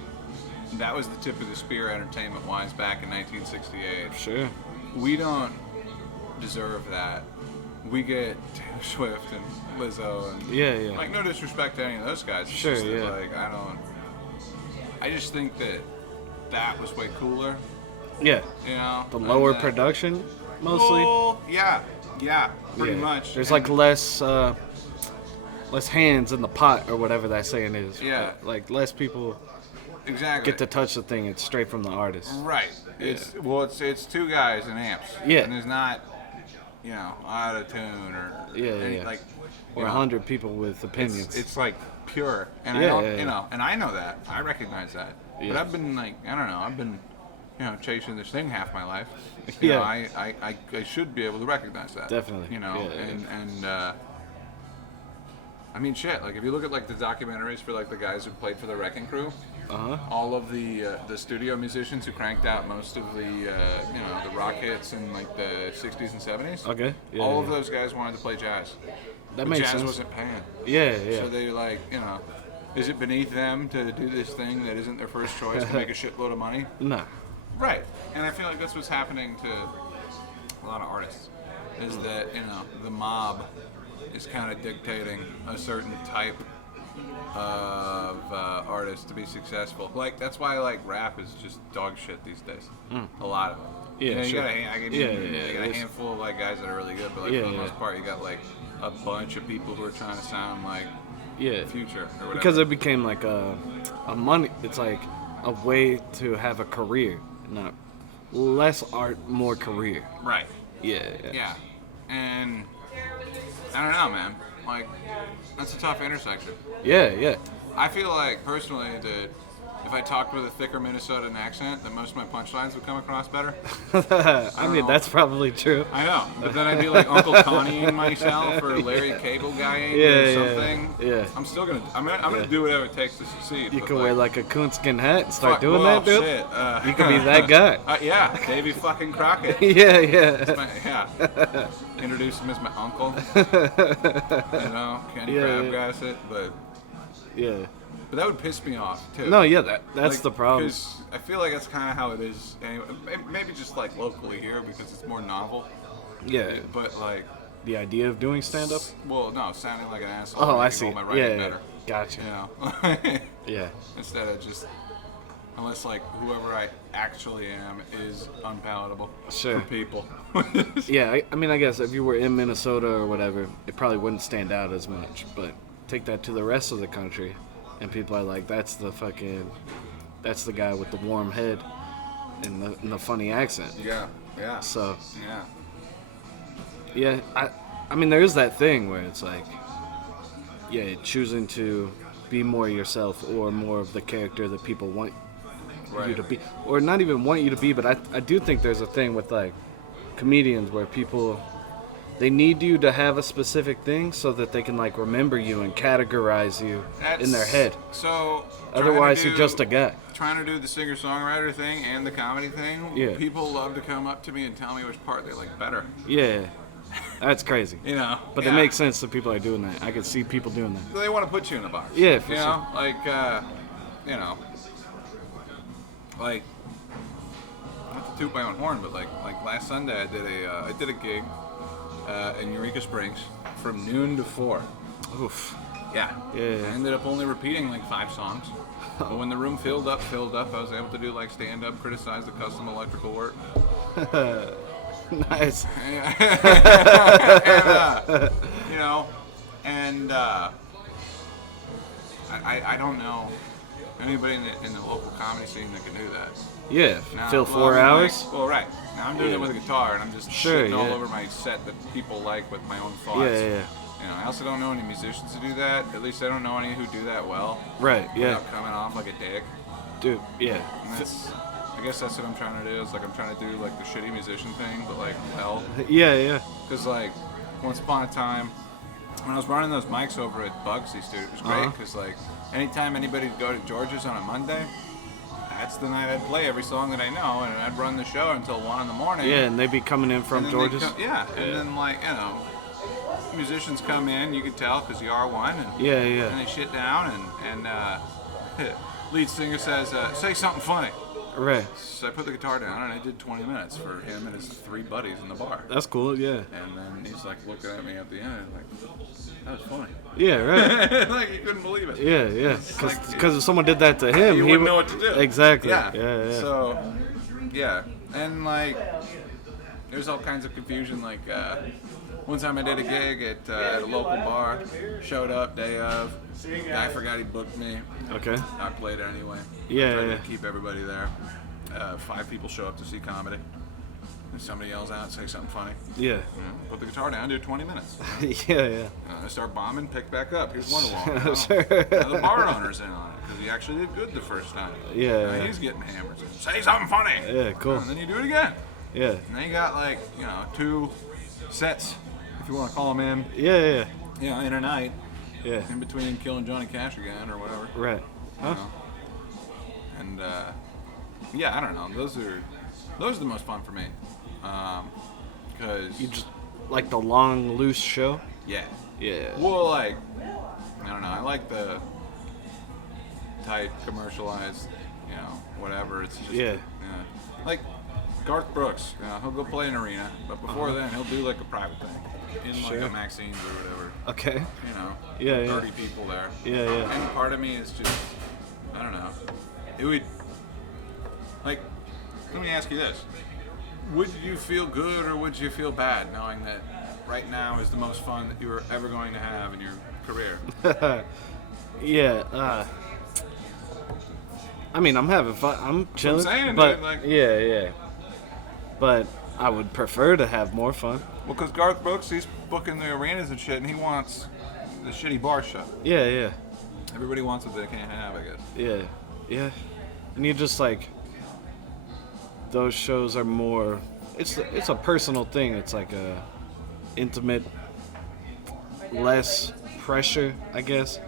the tip of the spear entertainment-wise back in 1968. Sure. We don't deserve that. We get Taylor Swift and Lizzo and Yeah. like, no disrespect to any of those guys. It's Sure, just that, yeah. like, I just think that was way cooler. Yeah. You know, The and lower that- production. mostly. Well, yeah, pretty much. There's like less hands in the pot or whatever that saying is. Yeah. Like less people get to touch the thing. It's straight from the artist. Right. It's two guys and amps. Yeah. And there's not, out of tune or like. Or 100 people with opinions. It's like pure, and and I know that. I recognize that. Yeah. But I've been like, I don't know. I've been, chasing this thing half my life. I should be able to recognize that. Definitely. I mean, shit. Like if you look at like the documentaries for like the guys who played for the Wrecking Crew, all of the studio musicians who cranked out most of the the rock hits in like the 60s and 70s. Okay. Yeah, all of those guys wanted to play jazz. That makes sense. Jazz wasn't paying. Yeah. So they like, is it beneath them to do this thing that isn't their first choice to make a shitload of money? No. Right. And I feel like that's what's happening to a lot of artists, is that, the mob is kind of dictating a certain type of artist to be successful. Like, that's why, like, rap is just dog shit these days. A lot of it. Yeah, you sure. got a handful of, like, guys that are really good, but, like, for the most part, you got, like, a bunch of people who are trying to sound like Future or whatever. Because it became like a money. It's like a way to have a career, not less art, more career. Right. Yeah. And I don't know, man. Like, that's a tough intersection. Yeah. I feel like personally that if I talked with a thicker Minnesotan accent, that most of my punchlines would come across better. I mean, that's probably true. I know, but then I'd be like Uncle Connie-ing myself or Larry Cable Guy-ing or something. Yeah. I'm still gonna do whatever it takes to succeed. You could wear like a coonskin hat and start doing well, that, dude. Shit. You could be that guy. Yeah, Davey fucking Crockett. Yeah. Introduce him as my uncle. Kenny Crabgrass it, but yeah. But that would piss me off too. No, yeah, that's the problem. Because I feel like that's kind of how it is. Anyway, maybe just like locally here because it's more novel. Yeah. But like the idea of doing stand-up. Well, no, sounding like an asshole. Oh, I see. My writing better. Gotcha. Yeah. Instead of just, unless like whoever I actually am is unpalatable for people. Yeah, I mean, I guess if you were in Minnesota or whatever, it probably wouldn't stand out as much. But take that to the rest of the country. And people are like, that's the guy with the warm head and the funny accent. Yeah. So. Yeah, I mean, there is that thing where it's like, choosing to be more yourself or more of the character that people want you to be. Or not even want you to be, but I do think there's a thing with, like, comedians where people, they need you to have a specific thing so that they can like remember you and categorize you in their head. So otherwise, you're just a guy. Trying to do the singer-songwriter thing and the comedy thing. Yeah. People love to come up to me and tell me which part they like better. Yeah. That's crazy. But it makes sense that people are doing that. I can see people doing that. They want to put you in a box. Yeah, for sure. Like, not to toot my own horn, but like last Sunday I did a gig in Eureka Springs from noon to 4. Oof. Yeah. I ended up only repeating like 5 songs. But when the room filled up, I was able to do like stand-up, criticize the custom electrical work. Nice. I don't know anybody in the local comedy scene that can do that. Yeah, fill 4 hours? Right. Now I'm doing it with a guitar, and I'm just shitting all over my set that people like with my own thoughts. Yeah. I also don't know any musicians who do that. At least I don't know any who do that well. Right, without coming off like a dick. Dude, yeah. I guess that's what I'm trying to do. Is like I'm trying to do like the shitty musician thing, but like well. Yeah. Because like once upon a time, when I was running those mics over at Bugsy's, dude, it was great. Because like anytime anybody would go to George's on a Monday, that's the night I'd play every song that I know, and I'd run the show until 1 in the morning. Yeah, and they'd be coming in from George's. And then like musicians come in, you could tell because you are one. And, And they shit down, and lead singer says, "Say something funny." Right. So I put the guitar down and I did 20 minutes for him and his 3 buddies in the bar. That's cool, yeah. And then he's like looking at me at the end like, that was funny. Yeah, right. Like he couldn't believe it. Yeah. Because if someone did that to him, he wouldn't know what to do. Exactly. Yeah. Yeah. So, yeah. And like, there's all kinds of confusion. Like one time I did a gig at a local bar, showed up day of, guy forgot he booked me. Okay. I played it anyway. Yeah. Tried to keep everybody there. 5 people show up to see comedy. And somebody yells out, say something funny. Yeah. Put the guitar down, do 20 minutes. Yeah. I start bombing, pick back up. Here's Wonderwall. Sure. Now the bar owner's in on it because he actually did good the first time. Yeah. Now he's getting hammered. Say something funny. Yeah, cool. And then you do it again. Yeah. And then you got 2 sets, if you want to call them in. Yeah. In a night. Yeah. In between killing Johnny Cash again or whatever. Right. Huh? And I don't know. Those are the most fun for me. Because you just like the long, loose show. Yeah. Well, I don't know. I like the tight, commercialized, whatever. It's just like Garth Brooks. He'll go play an arena, but before then he'll do like a private thing in like a Maxine's or whatever. Okay. 30 people there. Yeah. And part of me is just, I don't know. It would let me ask you this. Would you feel good or would you feel bad knowing that right now is the most fun that you are ever going to have in your career? I mean, I'm having fun. I'm chilling. That's what I'm saying, but dude, yeah. But I would prefer to have more fun. Well, because Garth Brooks, he's booking the arenas and shit, and he wants the shitty bar show. Yeah. Everybody wants what they can't have, I guess. Yeah. And you just those shows are more. It's a personal thing. It's like a intimate, less pressure, I guess,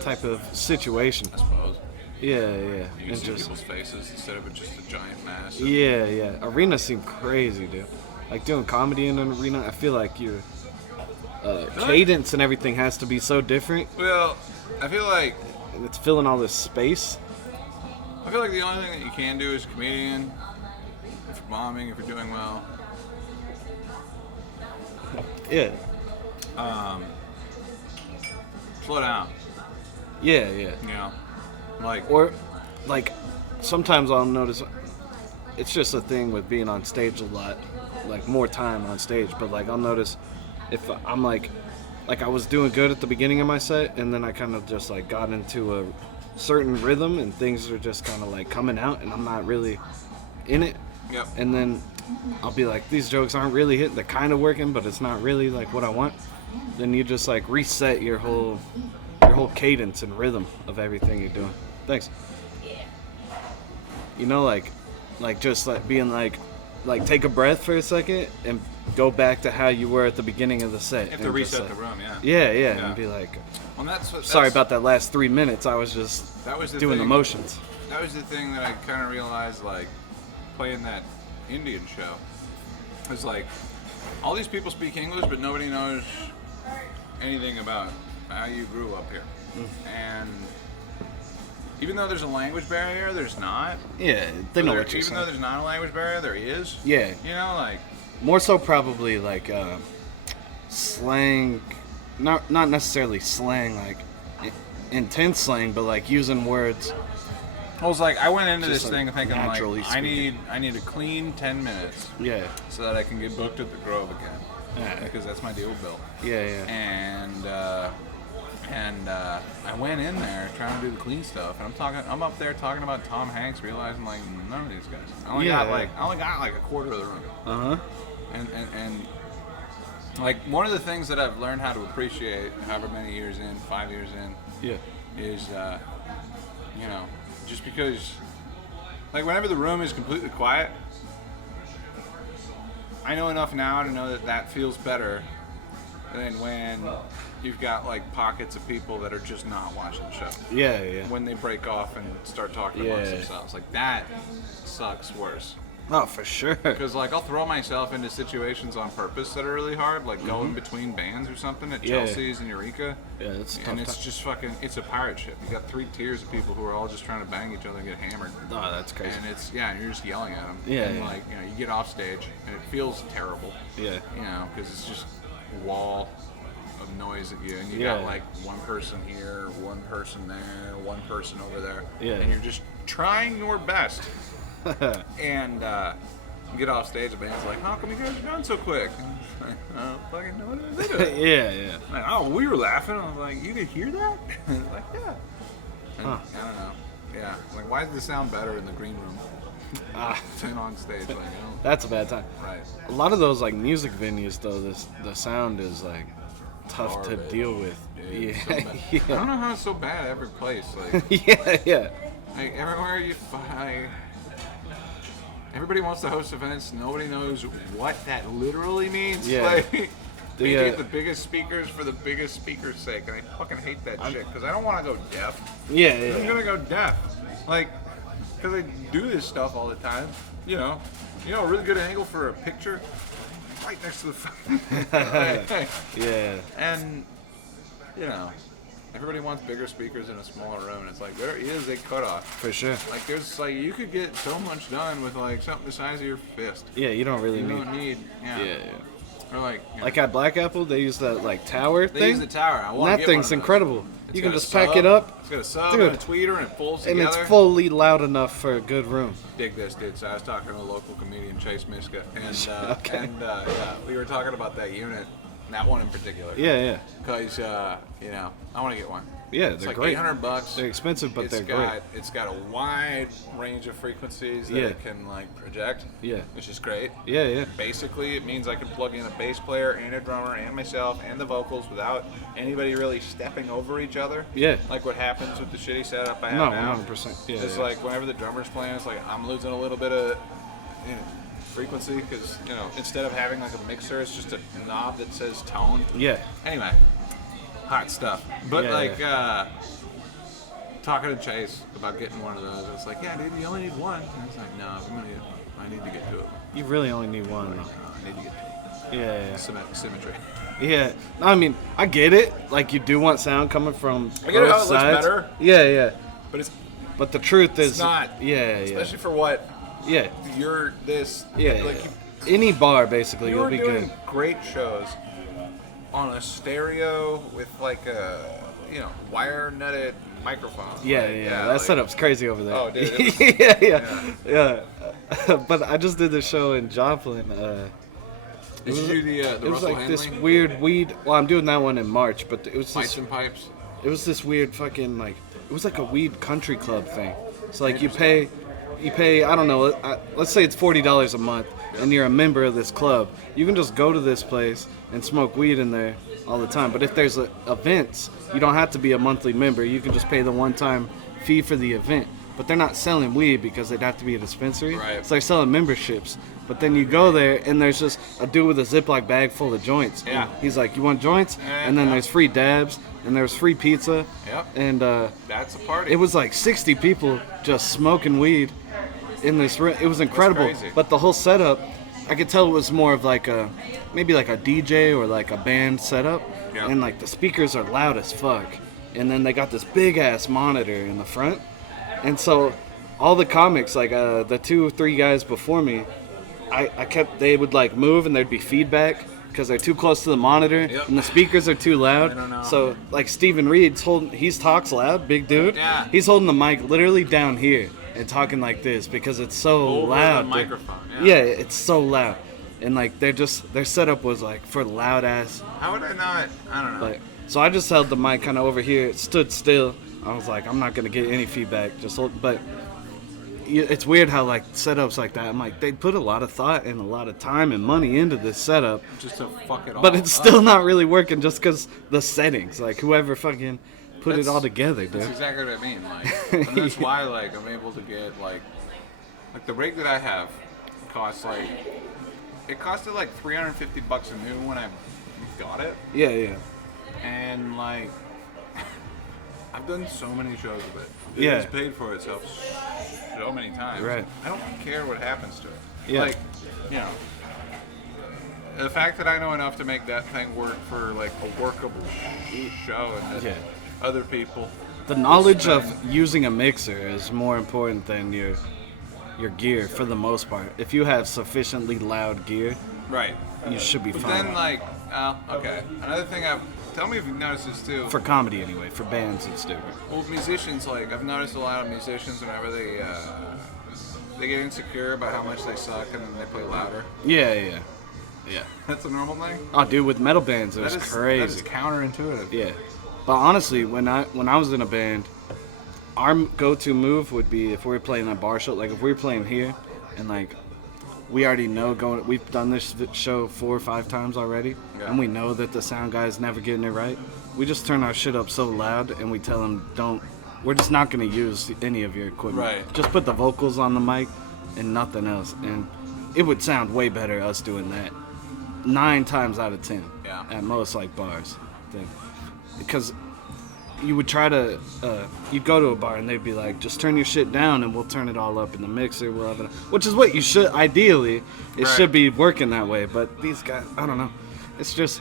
type of situation. I suppose. Yeah. You can and see just people's faces instead of just a giant mass. Yeah. Arenas seem crazy, dude. Like doing comedy in an arena, I feel like your cadence and everything has to be so different. Well, I feel like it's filling all this space. I feel like the only thing that you can do as a comedian, if you're bombing, if you're doing well, slow down. Yeah. Or sometimes I'll notice it's just a thing with being on stage a lot, more time on stage. But I'll notice if I'm I was doing good at the beginning of my set, and then I kind of just got into a certain rhythm, and things are just kind of coming out, and I'm not really in it. Yep. And then I'll be like, these jokes aren't really hitting. They're kind of working, but it's not really what I want. Then you just reset your whole cadence and rhythm of everything you're doing. Thanks. Just being take a breath for a second and go back to how you were at the beginning of the set. You have to reset the room, yeah, and be like, well, that's sorry about that last 3 minutes. I was just doing the motions. That was the thing that I kind of realized, playing that Indian show. It's all these people speak English, but nobody knows anything about how you grew up here. And even though there's a language barrier, there's not. Yeah, they know what you're saying. Even though there's not a language barrier, there is. Yeah. More so probably slang, not necessarily slang, intense slang, but using words. I was I went into this thing thinking I need a clean 10 minutes. Yeah. So that I can get booked at the Grove again. Yeah. Because that's my deal bill. Yeah. And I went in there trying to do the clean stuff, and I'm up there talking about Tom Hanks, realizing none of these guys. I only got a quarter of the room. And one of the things that I've learned how to appreciate, however many years in, 5 years in, is just because whenever the room is completely quiet, I know enough now to know that feels better than when you've got pockets of people that are just not watching the show. Yeah. When they break off and start talking amongst themselves, that sucks worse. Oh, for sure. Because I'll throw myself into situations on purpose that are really hard, going between bands or something at Chelsea's and Eureka. Yeah, it's tough. And it's just it's a pirate ship. You got 3 tiers of people who are all just trying to bang each other and get hammered. Oh, that's crazy. And and you're just yelling at them. Yeah. And you get off stage and it feels terrible. Yeah. Because it's just a wall of noise at you, and you got one person here, one person there, one person over there. Yeah. And you're just trying your best. And get off stage, the band's like, how come you guys are done so quick? And it's like, I don't fucking know what to do. Yeah. Like, oh, we were laughing. I was like, you could hear that? And it's like, yeah. And, Huh. I don't know. Yeah. Like, why does it sound better in the green room than on stage? Like, That's a bad time. Right. A lot of those like music venues though, the sound is like tough to Garbage. deal with. Dude, Yeah, so bad. I don't know how it's so bad every place. Like, yeah. like everywhere you find. Everybody wants to host events. Nobody knows what that literally means. Yeah. Like, they The, get the biggest speakers for the biggest speaker's sake, and I fucking hate that shit because I don't want to go deaf. Yeah, I'm gonna go deaf, like, because I do this stuff all the time. You know, a really good angle for a picture, right next to the fucking. Yeah. And everybody wants bigger speakers in a smaller room, and it's like there is a cutoff. For sure. Like there's like you could get so much done with like something the size of your fist. Yeah, you don't really You need. don't need. Yeah. Or like. Like at Black Apple, they use that like tower They thing. use the tower. I And want that to get thing's one of those. incredible. It's You can got a just pack sub, it up. It's got a sub Dude. and a tweeter, and it folds And together. it's fully loud enough for a good room. Dig this, dude. So I was talking to a local comedian, Chase Miska, and Okay. we were talking about that unit, that one in particular. Yeah. Because I want to get one. Yeah, It's they're like great. $800. They're expensive, but they're great. It's got a wide range of frequencies that it can like project. Yeah. Which is great. Yeah. Basically, it means I can plug in a bass player and a drummer and myself and the vocals without anybody really stepping over each other. Yeah. Like what happens with the shitty setup I have No, now. 100%. Yeah. It's like whenever the drummer's playing, it's like I'm losing a little bit of frequency because instead of having like a mixer, it's just a knob that says tone. Yeah. Anyway, hot stuff. But talking to Chase about getting one of those, it's like, yeah, dude, you only need one. And it's like, no, I need to get to it. You really only need one. Though. I need to get to it. Yeah. Symmetry. Yeah. No, I mean, I get it. Like, you do want sound coming from I get it both how it looks sides. better. Yeah. But the truth is, it's not. Yeah. Especially for what Yeah. you're this. Yeah. Like, Any bar, basically, you you'll were be doing good. great shows on a stereo with like a wire nutted microphone. Yeah, Like, that like- setup's crazy over there. Oh, dude, it was- yeah. But I just did this show in Joplin. Did you do the It was Russell like this Henley? weird weed. Well, I'm doing that one in March, but it was Pipes this. and pipes. It was this weird fucking like. It was like a weed country club thing. So like you pay. I don't know. Let's say it's $40 a month, and you're a member of this club. You can just go to this place and smoke weed in there all the time. But if there's events, you don't have to be a monthly member. You can just pay the one-time fee for the event. But they're not selling weed because they'd have to be a dispensary. Right. So they're selling memberships. But then you go there and there's just a dude with a Ziploc bag full of joints. Yeah. And he's like, "You want joints?" And then there's free dabs and there's free pizza. Yep. And That's a party. it was like 60 people just smoking weed in this room. It was incredible. crazy. But the whole setup, I could tell it was more of like maybe like a DJ or like a band setup. Yeah. And like the speakers are loud as fuck. And then they got this big ass monitor in the front. And so all the comics, like the 2-3 guys before me, they would like move and there'd be feedback because they're too close to the monitor and the speakers are too loud. I don't know. So like Steven Reed's he talks loud, big dude. Yeah. He's holding the mic literally down here and talking like this because it's so Over loud. the microphone. Yeah, it's so loud. And like their setup was like for loud ass. How would I not? I don't know. Like, so I just held the mic kind of over here, it stood still. I was like, I'm not gonna get any feedback. But it's weird how like setups like that. I'm like, they put a lot of thought and a lot of time and money into this setup, just to fuck it all. but it's up. still not really working just because the settings. Like whoever fucking put it all together, dude. That's exactly what I mean. Like, and that's why like I'm able to get like the rig that I have costs like it costed like $350 a new when I got it, Yeah. and like I've done so many shows with it. Yeah. It's paid for itself so many times. Right. I don't care what happens to it. Yeah. Like, the fact that I know enough to make that thing work for like a workable show and that other people. The knowledge of using a mixer is more important than your gear for the most part. If you have sufficiently loud gear, Right. you should be But fine. then like, okay. Another thing tell me if you've noticed this too. For comedy anyway, for bands it's different. Well, musicians, like, I've noticed a lot of musicians whenever They get insecure about how much they suck, and then they play louder. Yeah. That's a normal thing. Oh, dude, with metal bands, it was crazy. That is counterintuitive. Yeah, but honestly, when I was in a band, our go-to move would be if we were playing a bar show, like if we were playing here, and like we already know we've done this show 4 or 5 times already, and we know that the sound guy's never getting it right. We just turn our shit up so loud, and we tell them, we're just not gonna use any of your equipment. Right. Just put the vocals on the mic and nothing else, and it would sound way better us doing that. 9 times out of 10, at most, like bars, because you would try to, you'd go to a bar and they'd be like, just turn your shit down and we'll turn it all up in the mixer, which is what you should, ideally, it should be working that way, but these guys, I don't know, it's just,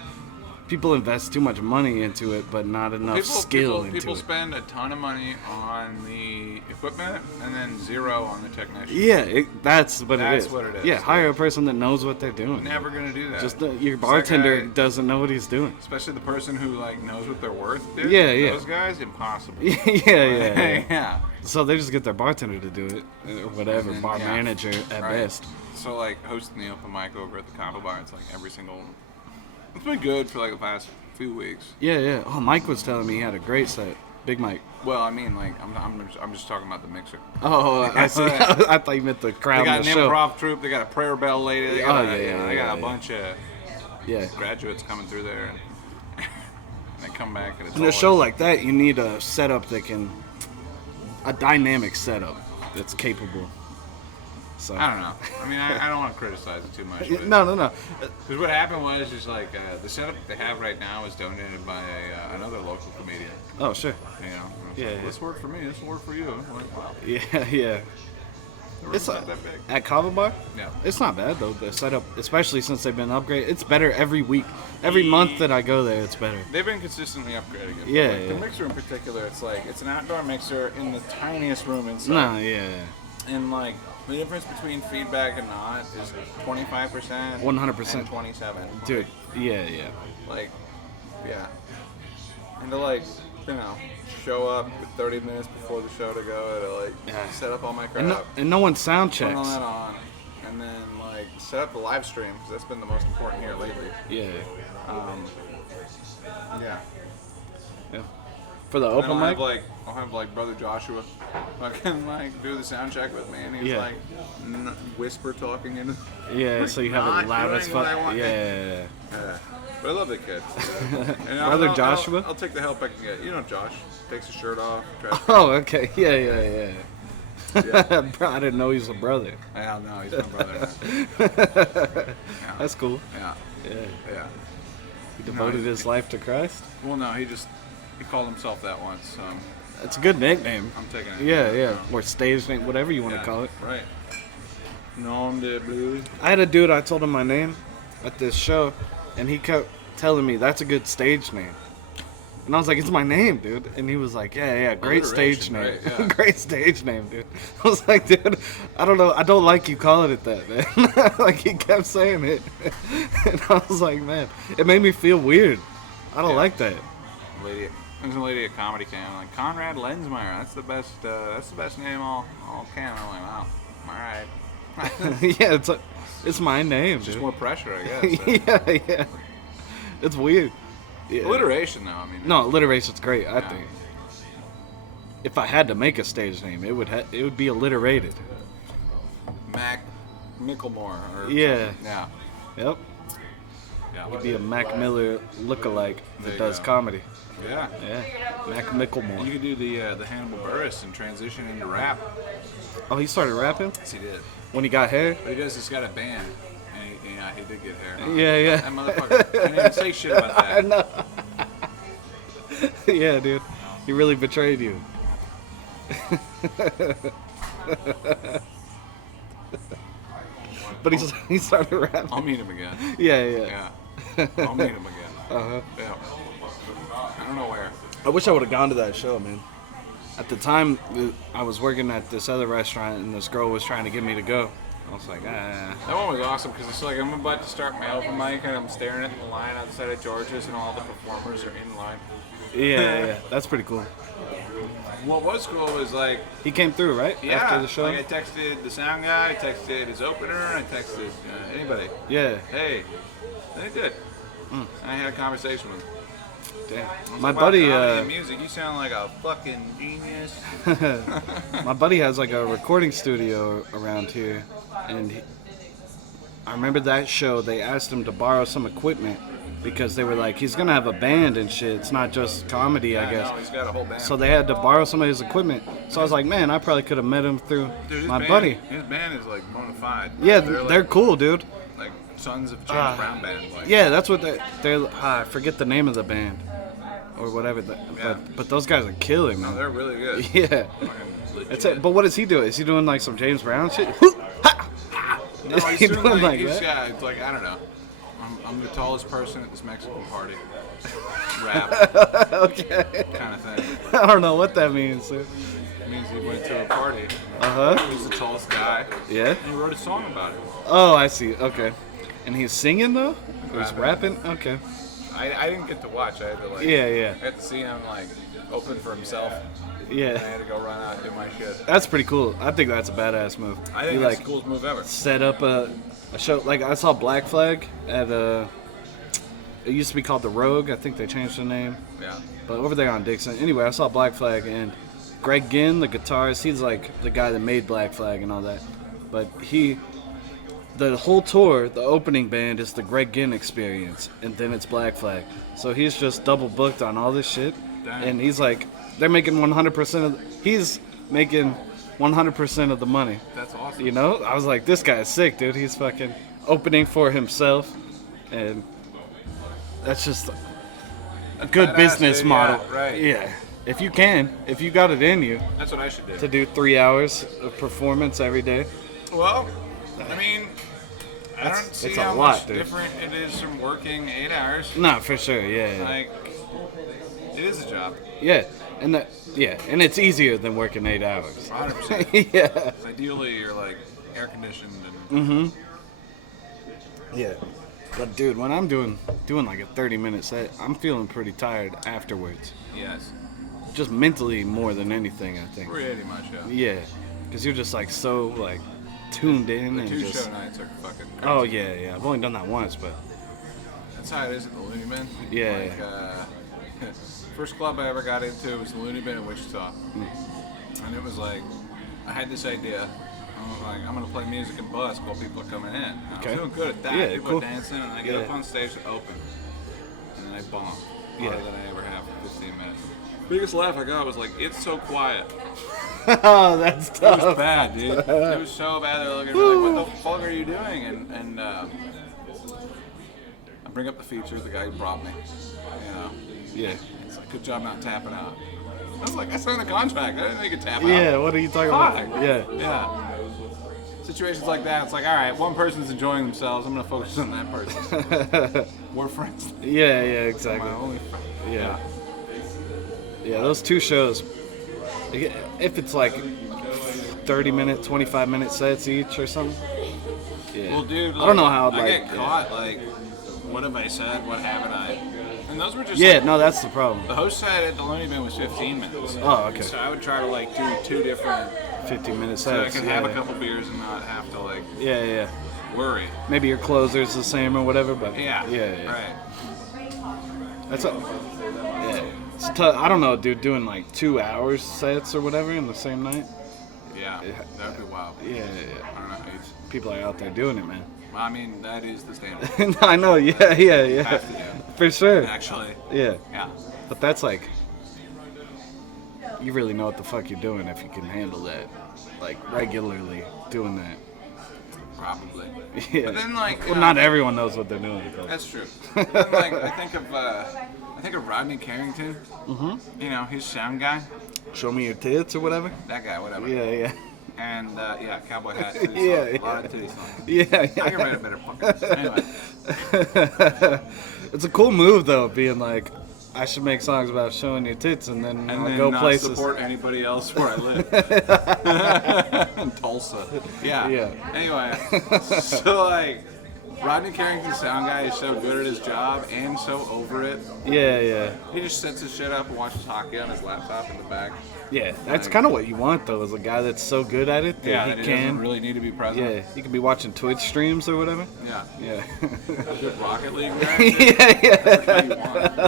people invest too much money into it, but not enough skill into it. People spend a ton of money on the equipment and then 0 on the technician. Yeah, that's what it is. That's what it is. Yeah, hire a person that knows what they're doing. Never gonna do that. Just your bartender doesn't know what he's doing. Especially the person who like knows what they're worth. Dude. Yeah. Those guys, impossible. Yeah. So they just get their bartender to do it, or whatever, then, bar manager at best. So like hosting the open mic over at the combo bar, it's like every single. It's been good for like the past few weeks. Yeah. Oh, Mike was telling me he had a great set. Big Mike. Well, I mean, like I'm just talking about the mixer. Oh, I see. I thought you meant the crowd. They got the an show. improv troupe. They got a prayer bell lady. They got, they got a bunch of graduates coming through there, and they come back. And it's in a show like that, you need a setup a dynamic setup that's capable. So I don't know. I mean, I don't want to criticize it too much. But No. Because what happened was just like the setup they have right now is donated by another local comedian. Oh, sure. You know, this worked for me. This will work for you. I'm like, wow. Yeah. It's not that big. At Kava Bar? Yeah. It's not bad though. The setup, especially since they've been upgraded, it's better every week. Every month that I go there, it's better. They've been consistently upgrading it. Yeah, The mixer in particular, it's an outdoor mixer in the tiniest room inside. Nah, yeah. And like the difference between feedback and not is 25%. 100%. And 27. Dude, yeah. Like, yeah. And to like, show up 30 minutes before the show to go to set up all my crap. And no one sound checks. Turn all that on. And then like set up the live stream because that's been the most important here lately. Yeah. Yeah. For the open mic? I'll have like brother Joshua fucking like do the sound check with me, and he's like whisper talking into. Yeah, so you have it loud as fuck. Yeah. But I love that kid. And brother Joshua? I'll take the help I can get. You know, Josh takes his shirt off. Oh, okay. Yeah. Bro, I didn't know he was a brother. Yeah, no, he's my brother. That's cool. Yeah. He devoted his life to Christ? Well, no, he called himself that once. So it's a good nickname. I'm taking it. Yeah. Or stage name, whatever you want to call it. Right. Nom de Blue. I had a dude, I told him my name at this show, and he kept telling me, that's a good stage name. And I was like, it's my name, dude. And he was like, yeah, great stage name. Right, yeah. Great stage name, dude. I was like, dude, I don't know. I don't like you calling it that, man. Like, he kept saying it. And I was like, man, it made me feel weird. I don't like that. There's a lady at Comedy Cam, like, Conrad Lensmeyer. That's the best name all Cam. I'm like, wow, all right. Yeah, it's my name, It's just dude. more pressure, I guess. Yeah. It's weird. Yeah. Alliteration, though, I mean. No, alliteration's great, I think. If I had to make a stage name, it would be alliterated. Mac Micklemore. Or yeah. Something. Yeah. Yep. Yeah. He'd be a Mac Miller lookalike that does comedy. Yeah. Mac Micklemore. You could do the Hannibal Buress and transition into rap. Oh, he started rapping? Yes, he did. When he got hair? But he's got a band. And he did get hair. Yeah. That motherfucker. I didn't even say shit about that. I know. Yeah, dude. He really betrayed you. But he started rapping. I'll meet him again. Yeah. I'll meet him again. Uh-huh. Yeah. I don't know where. I wish I would have gone to that show, man. At the time, I was working at this other restaurant, and this girl was trying to get me to go. I was like, ah. That one was awesome because it's like I'm about to start my open mic and I'm staring at the line outside of George's and all the performers are in line. Yeah. That's pretty cool. What was cool was like he came through, right? Yeah. After the show. Like I texted the sound guy, I texted his opener, I texted anybody. Yeah. Hey, they did. And I had a conversation with him. Damn. My buddy. Music, you sound like a fucking genius. My buddy has like a recording studio around here, and I remember that show. They asked him to borrow some equipment because they were like, he's gonna have a band and shit. It's not just comedy, I guess. No, he's got a whole band. So they had to borrow some of his equipment. So I was like, man, I probably could have met him through my buddy. His band is like bona fide. Yeah, they're cool, dude. Like Sons of James Brown band. Like. Yeah, that's what they're. I forget the name of the band. Or whatever, but those guys are killing, man. No, they're really good. Yeah. It's it. But what is he doing? Is he doing like some James Brown shit? No, he's doing like that? It's like I don't know. I'm the tallest person at this Mexican party. Rap. Okay. Kind of thing. I don't know what that means. Sir. It means he went to a party. He's the tallest guy. Yeah. And he wrote a song about it. Oh, I see. Okay. And he's singing though? Or he's rapping? Okay. I didn't get to watch. I had to like. Yeah. I had to see him like open for himself. Yeah. And I had to go run out and do my shit. That's pretty cool. I think that's a badass move. I think that's the coolest move ever. Set up a show. Like I saw Black Flag at it used to be called The Rogue. I think they changed the name. Yeah. But over there on Dixon. Anyway, I saw Black Flag and Greg Ginn, the guitarist. He's like the guy that made Black Flag and all that. But the whole tour, the opening band is the Greg Ginn Experience, and then it's Black Flag. So he's just double booked on all this shit. Dang. And he's like, they're making 100% he's making 100% of the money. That's awesome. You know? I was like, this guy is sick, dude. He's fucking opening for himself, and that's just a good business model. Yeah, right. Yeah. If you got it in you. That's what I should do. To do 3 hours of performance every day. Well, I mean, I don't see how much different it is from working 8 hours. No, for sure, yeah. Like, it is a job. Yeah, and and it's easier than working 8 hours. 100%. Yeah. Ideally, you're like air conditioned and. Mm-hmm. Yeah, but dude, when I'm doing like a 30-minute set, I'm feeling pretty tired afterwards. Yes. Just mentally more than anything, I think. Pretty much, yeah. Yeah, because you're just like so like tuned in the and two just. show nights are fucking crazy. Oh yeah. I've only done that once, but. That's how it is at the Looney Bin. Yeah. Like, first club I ever got into was the Looney Bin in Wichita, and it was like I had this idea. I was like, I'm gonna play music and busk while people are coming in. And I was doing good at that. Yeah, people cool. are dancing, and I get up on stage to open, and then I bomb harder than I ever have for 15 minutes. Biggest laugh I got was like, it's so quiet. Oh, that's tough. It was bad, dude. It was so bad. They're looking at me like, what the fuck are you doing? And I bring up the feature, the guy who brought me. You know. Yeah. It's like, good job not tapping out. I was like, I signed a contract. I didn't make it tap out. Yeah, what are you talking about? Yeah. Yeah. Situations like that, it's like, all right, one person's enjoying themselves. I'm going to focus on that person. We're friends. Yeah, exactly. My only friend. Yeah. Yeah, those two shows, if it's like 30-minute, 25-minute sets each or something. Yeah. Well, dude, like, I don't know how I get caught, like, what have I said? What haven't I? And those were just that's the problem. The host set at the Looney Bin was 15 minutes. Oh, okay. So I would try to like do two different 15-minute sets. So I can have a couple beers and not have to like worry. Maybe your closer's the same or whatever, but yeah. Right. That's it's tough. I don't know, dude. Doing like 2 hours sets or whatever in the same night. Yeah, that'd be wild. Yeah. I don't know. People are out there doing it, man. I mean, that is the standard. I know. Yeah. Have to do. For sure. Actually. Yeah. Yeah. But that's like, you really know what the fuck you're doing if you can handle that, like regularly doing that. Probably. Yeah. But then, like, well, not everyone knows what they're doing. That's true. But then, like, I think of Rodney Carrington. Mm-hmm. You know, his sound guy. Show me your tits or whatever. That guy, whatever. Yeah. And cowboy hat. Yeah. A lot of titty songs. Yeah. I can write a better fucking. Anyway. It's a cool move though, being like, I should make songs about showing your tits and then And then go not places. support anybody else where I live. In Tulsa. Yeah. Anyway, so like, Rodney Carrington's sound guy is so good at his job and so over it. Yeah. He just sets his shit up and watches hockey on his laptop in the back. Yeah, that's kind of what you want, though, is a guy that's so good at it that he that can. doesn't really need to be present. Yeah, you can be watching Twitch streams or whatever. Yeah. Yeah. Good Rocket League guy. Yeah. That's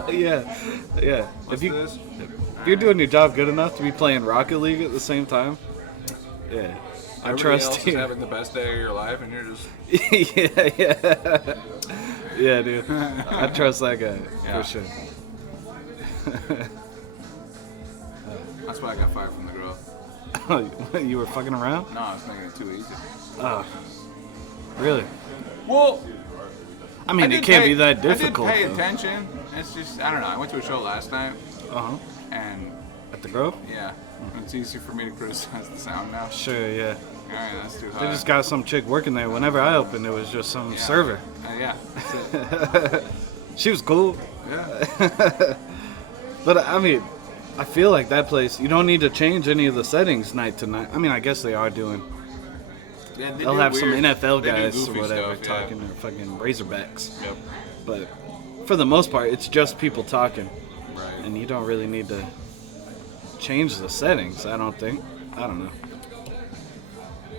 what you want. Yeah. What's this? If you're doing your job good enough to be playing Rocket League at the same time, yeah, I Everybody trust else you. is having the best day of your life, and you're just. Yeah, dude. I trust that guy for sure. That's why I got fired from the girl. Oh, you were fucking around? No, I was making it too easy. Oh, really? Well, I mean, it can't be that difficult. I did pay though. attention. It's just, I don't know. I went to a show last night, and At the Grove? yeah, it's easy for me to criticize the sound now. Sure, yeah. All right, that's too high. They just got some chick working there. Whenever I opened, it was just some server. Yeah, that's it. She was cool. Yeah. But I mean, I feel like that place, you don't need to change any of the settings night to night. I mean, I guess they are doing. Yeah, They'll have some NFL they do guys or goofy whatever stuff, talking their fucking Razorbacks. Yep. But for the most part, it's just people talking. Right. And you don't really need to change the settings, I don't think. I don't know.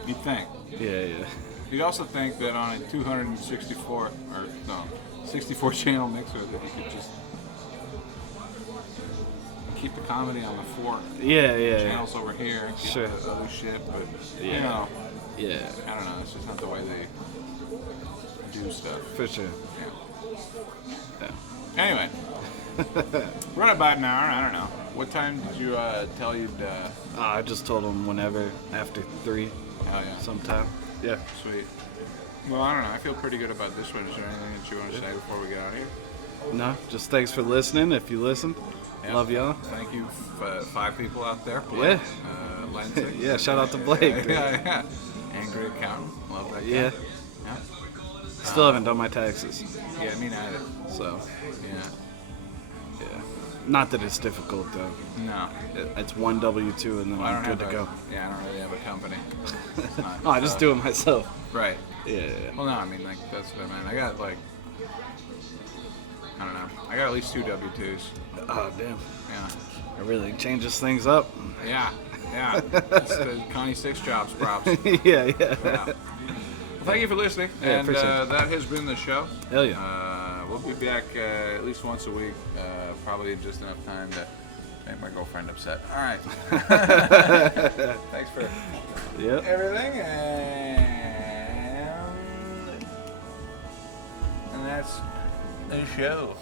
You think? Yeah. You'd also think that on a 64 channel mixer that you could just keep the comedy on the 4 Yeah. channels over here and keep Sure. the other shit, but you Yeah. know, Yeah, I don't know, it's just not the way they do stuff. for sure. Yeah. Anyway, we're at about an hour, I don't know. What time did you tell you'd I just told them whenever, after 3, hell yeah. sometime. Yeah. Sweet. Well, I don't know, I feel pretty good about this one. Is there anything that you want to say before we get out of here? No, just thanks for listening. If you listened, Yeah. love y'all. Thank you, 5 people out there. Blake, Lindsay. Yeah, shout out to Blake. Yeah. Angry accountant. Love that guy. Yeah. Yeah. Still haven't done my taxes, Yeah, me neither. so Yeah. not that it's difficult though. No. It's one W-2 and then Well, I I'm don't good have to go. Yeah, I don't really have a company. It's not, Oh, I just do it myself. Right. Yeah. Well, no, I mean, like, that's what I mean. I got, like, I don't know. I got at least 2 W-2s. Oh damn. Yeah. It really changes things up. Yeah. That's the Connie 6 jobs props. yeah. Well, thank you for listening. Yeah, And appreciate it. that has been the show. Hell yeah. We'll be back at least once a week. Probably just enough time to make my girlfriend upset. All right. Thanks for everything. And that's the show.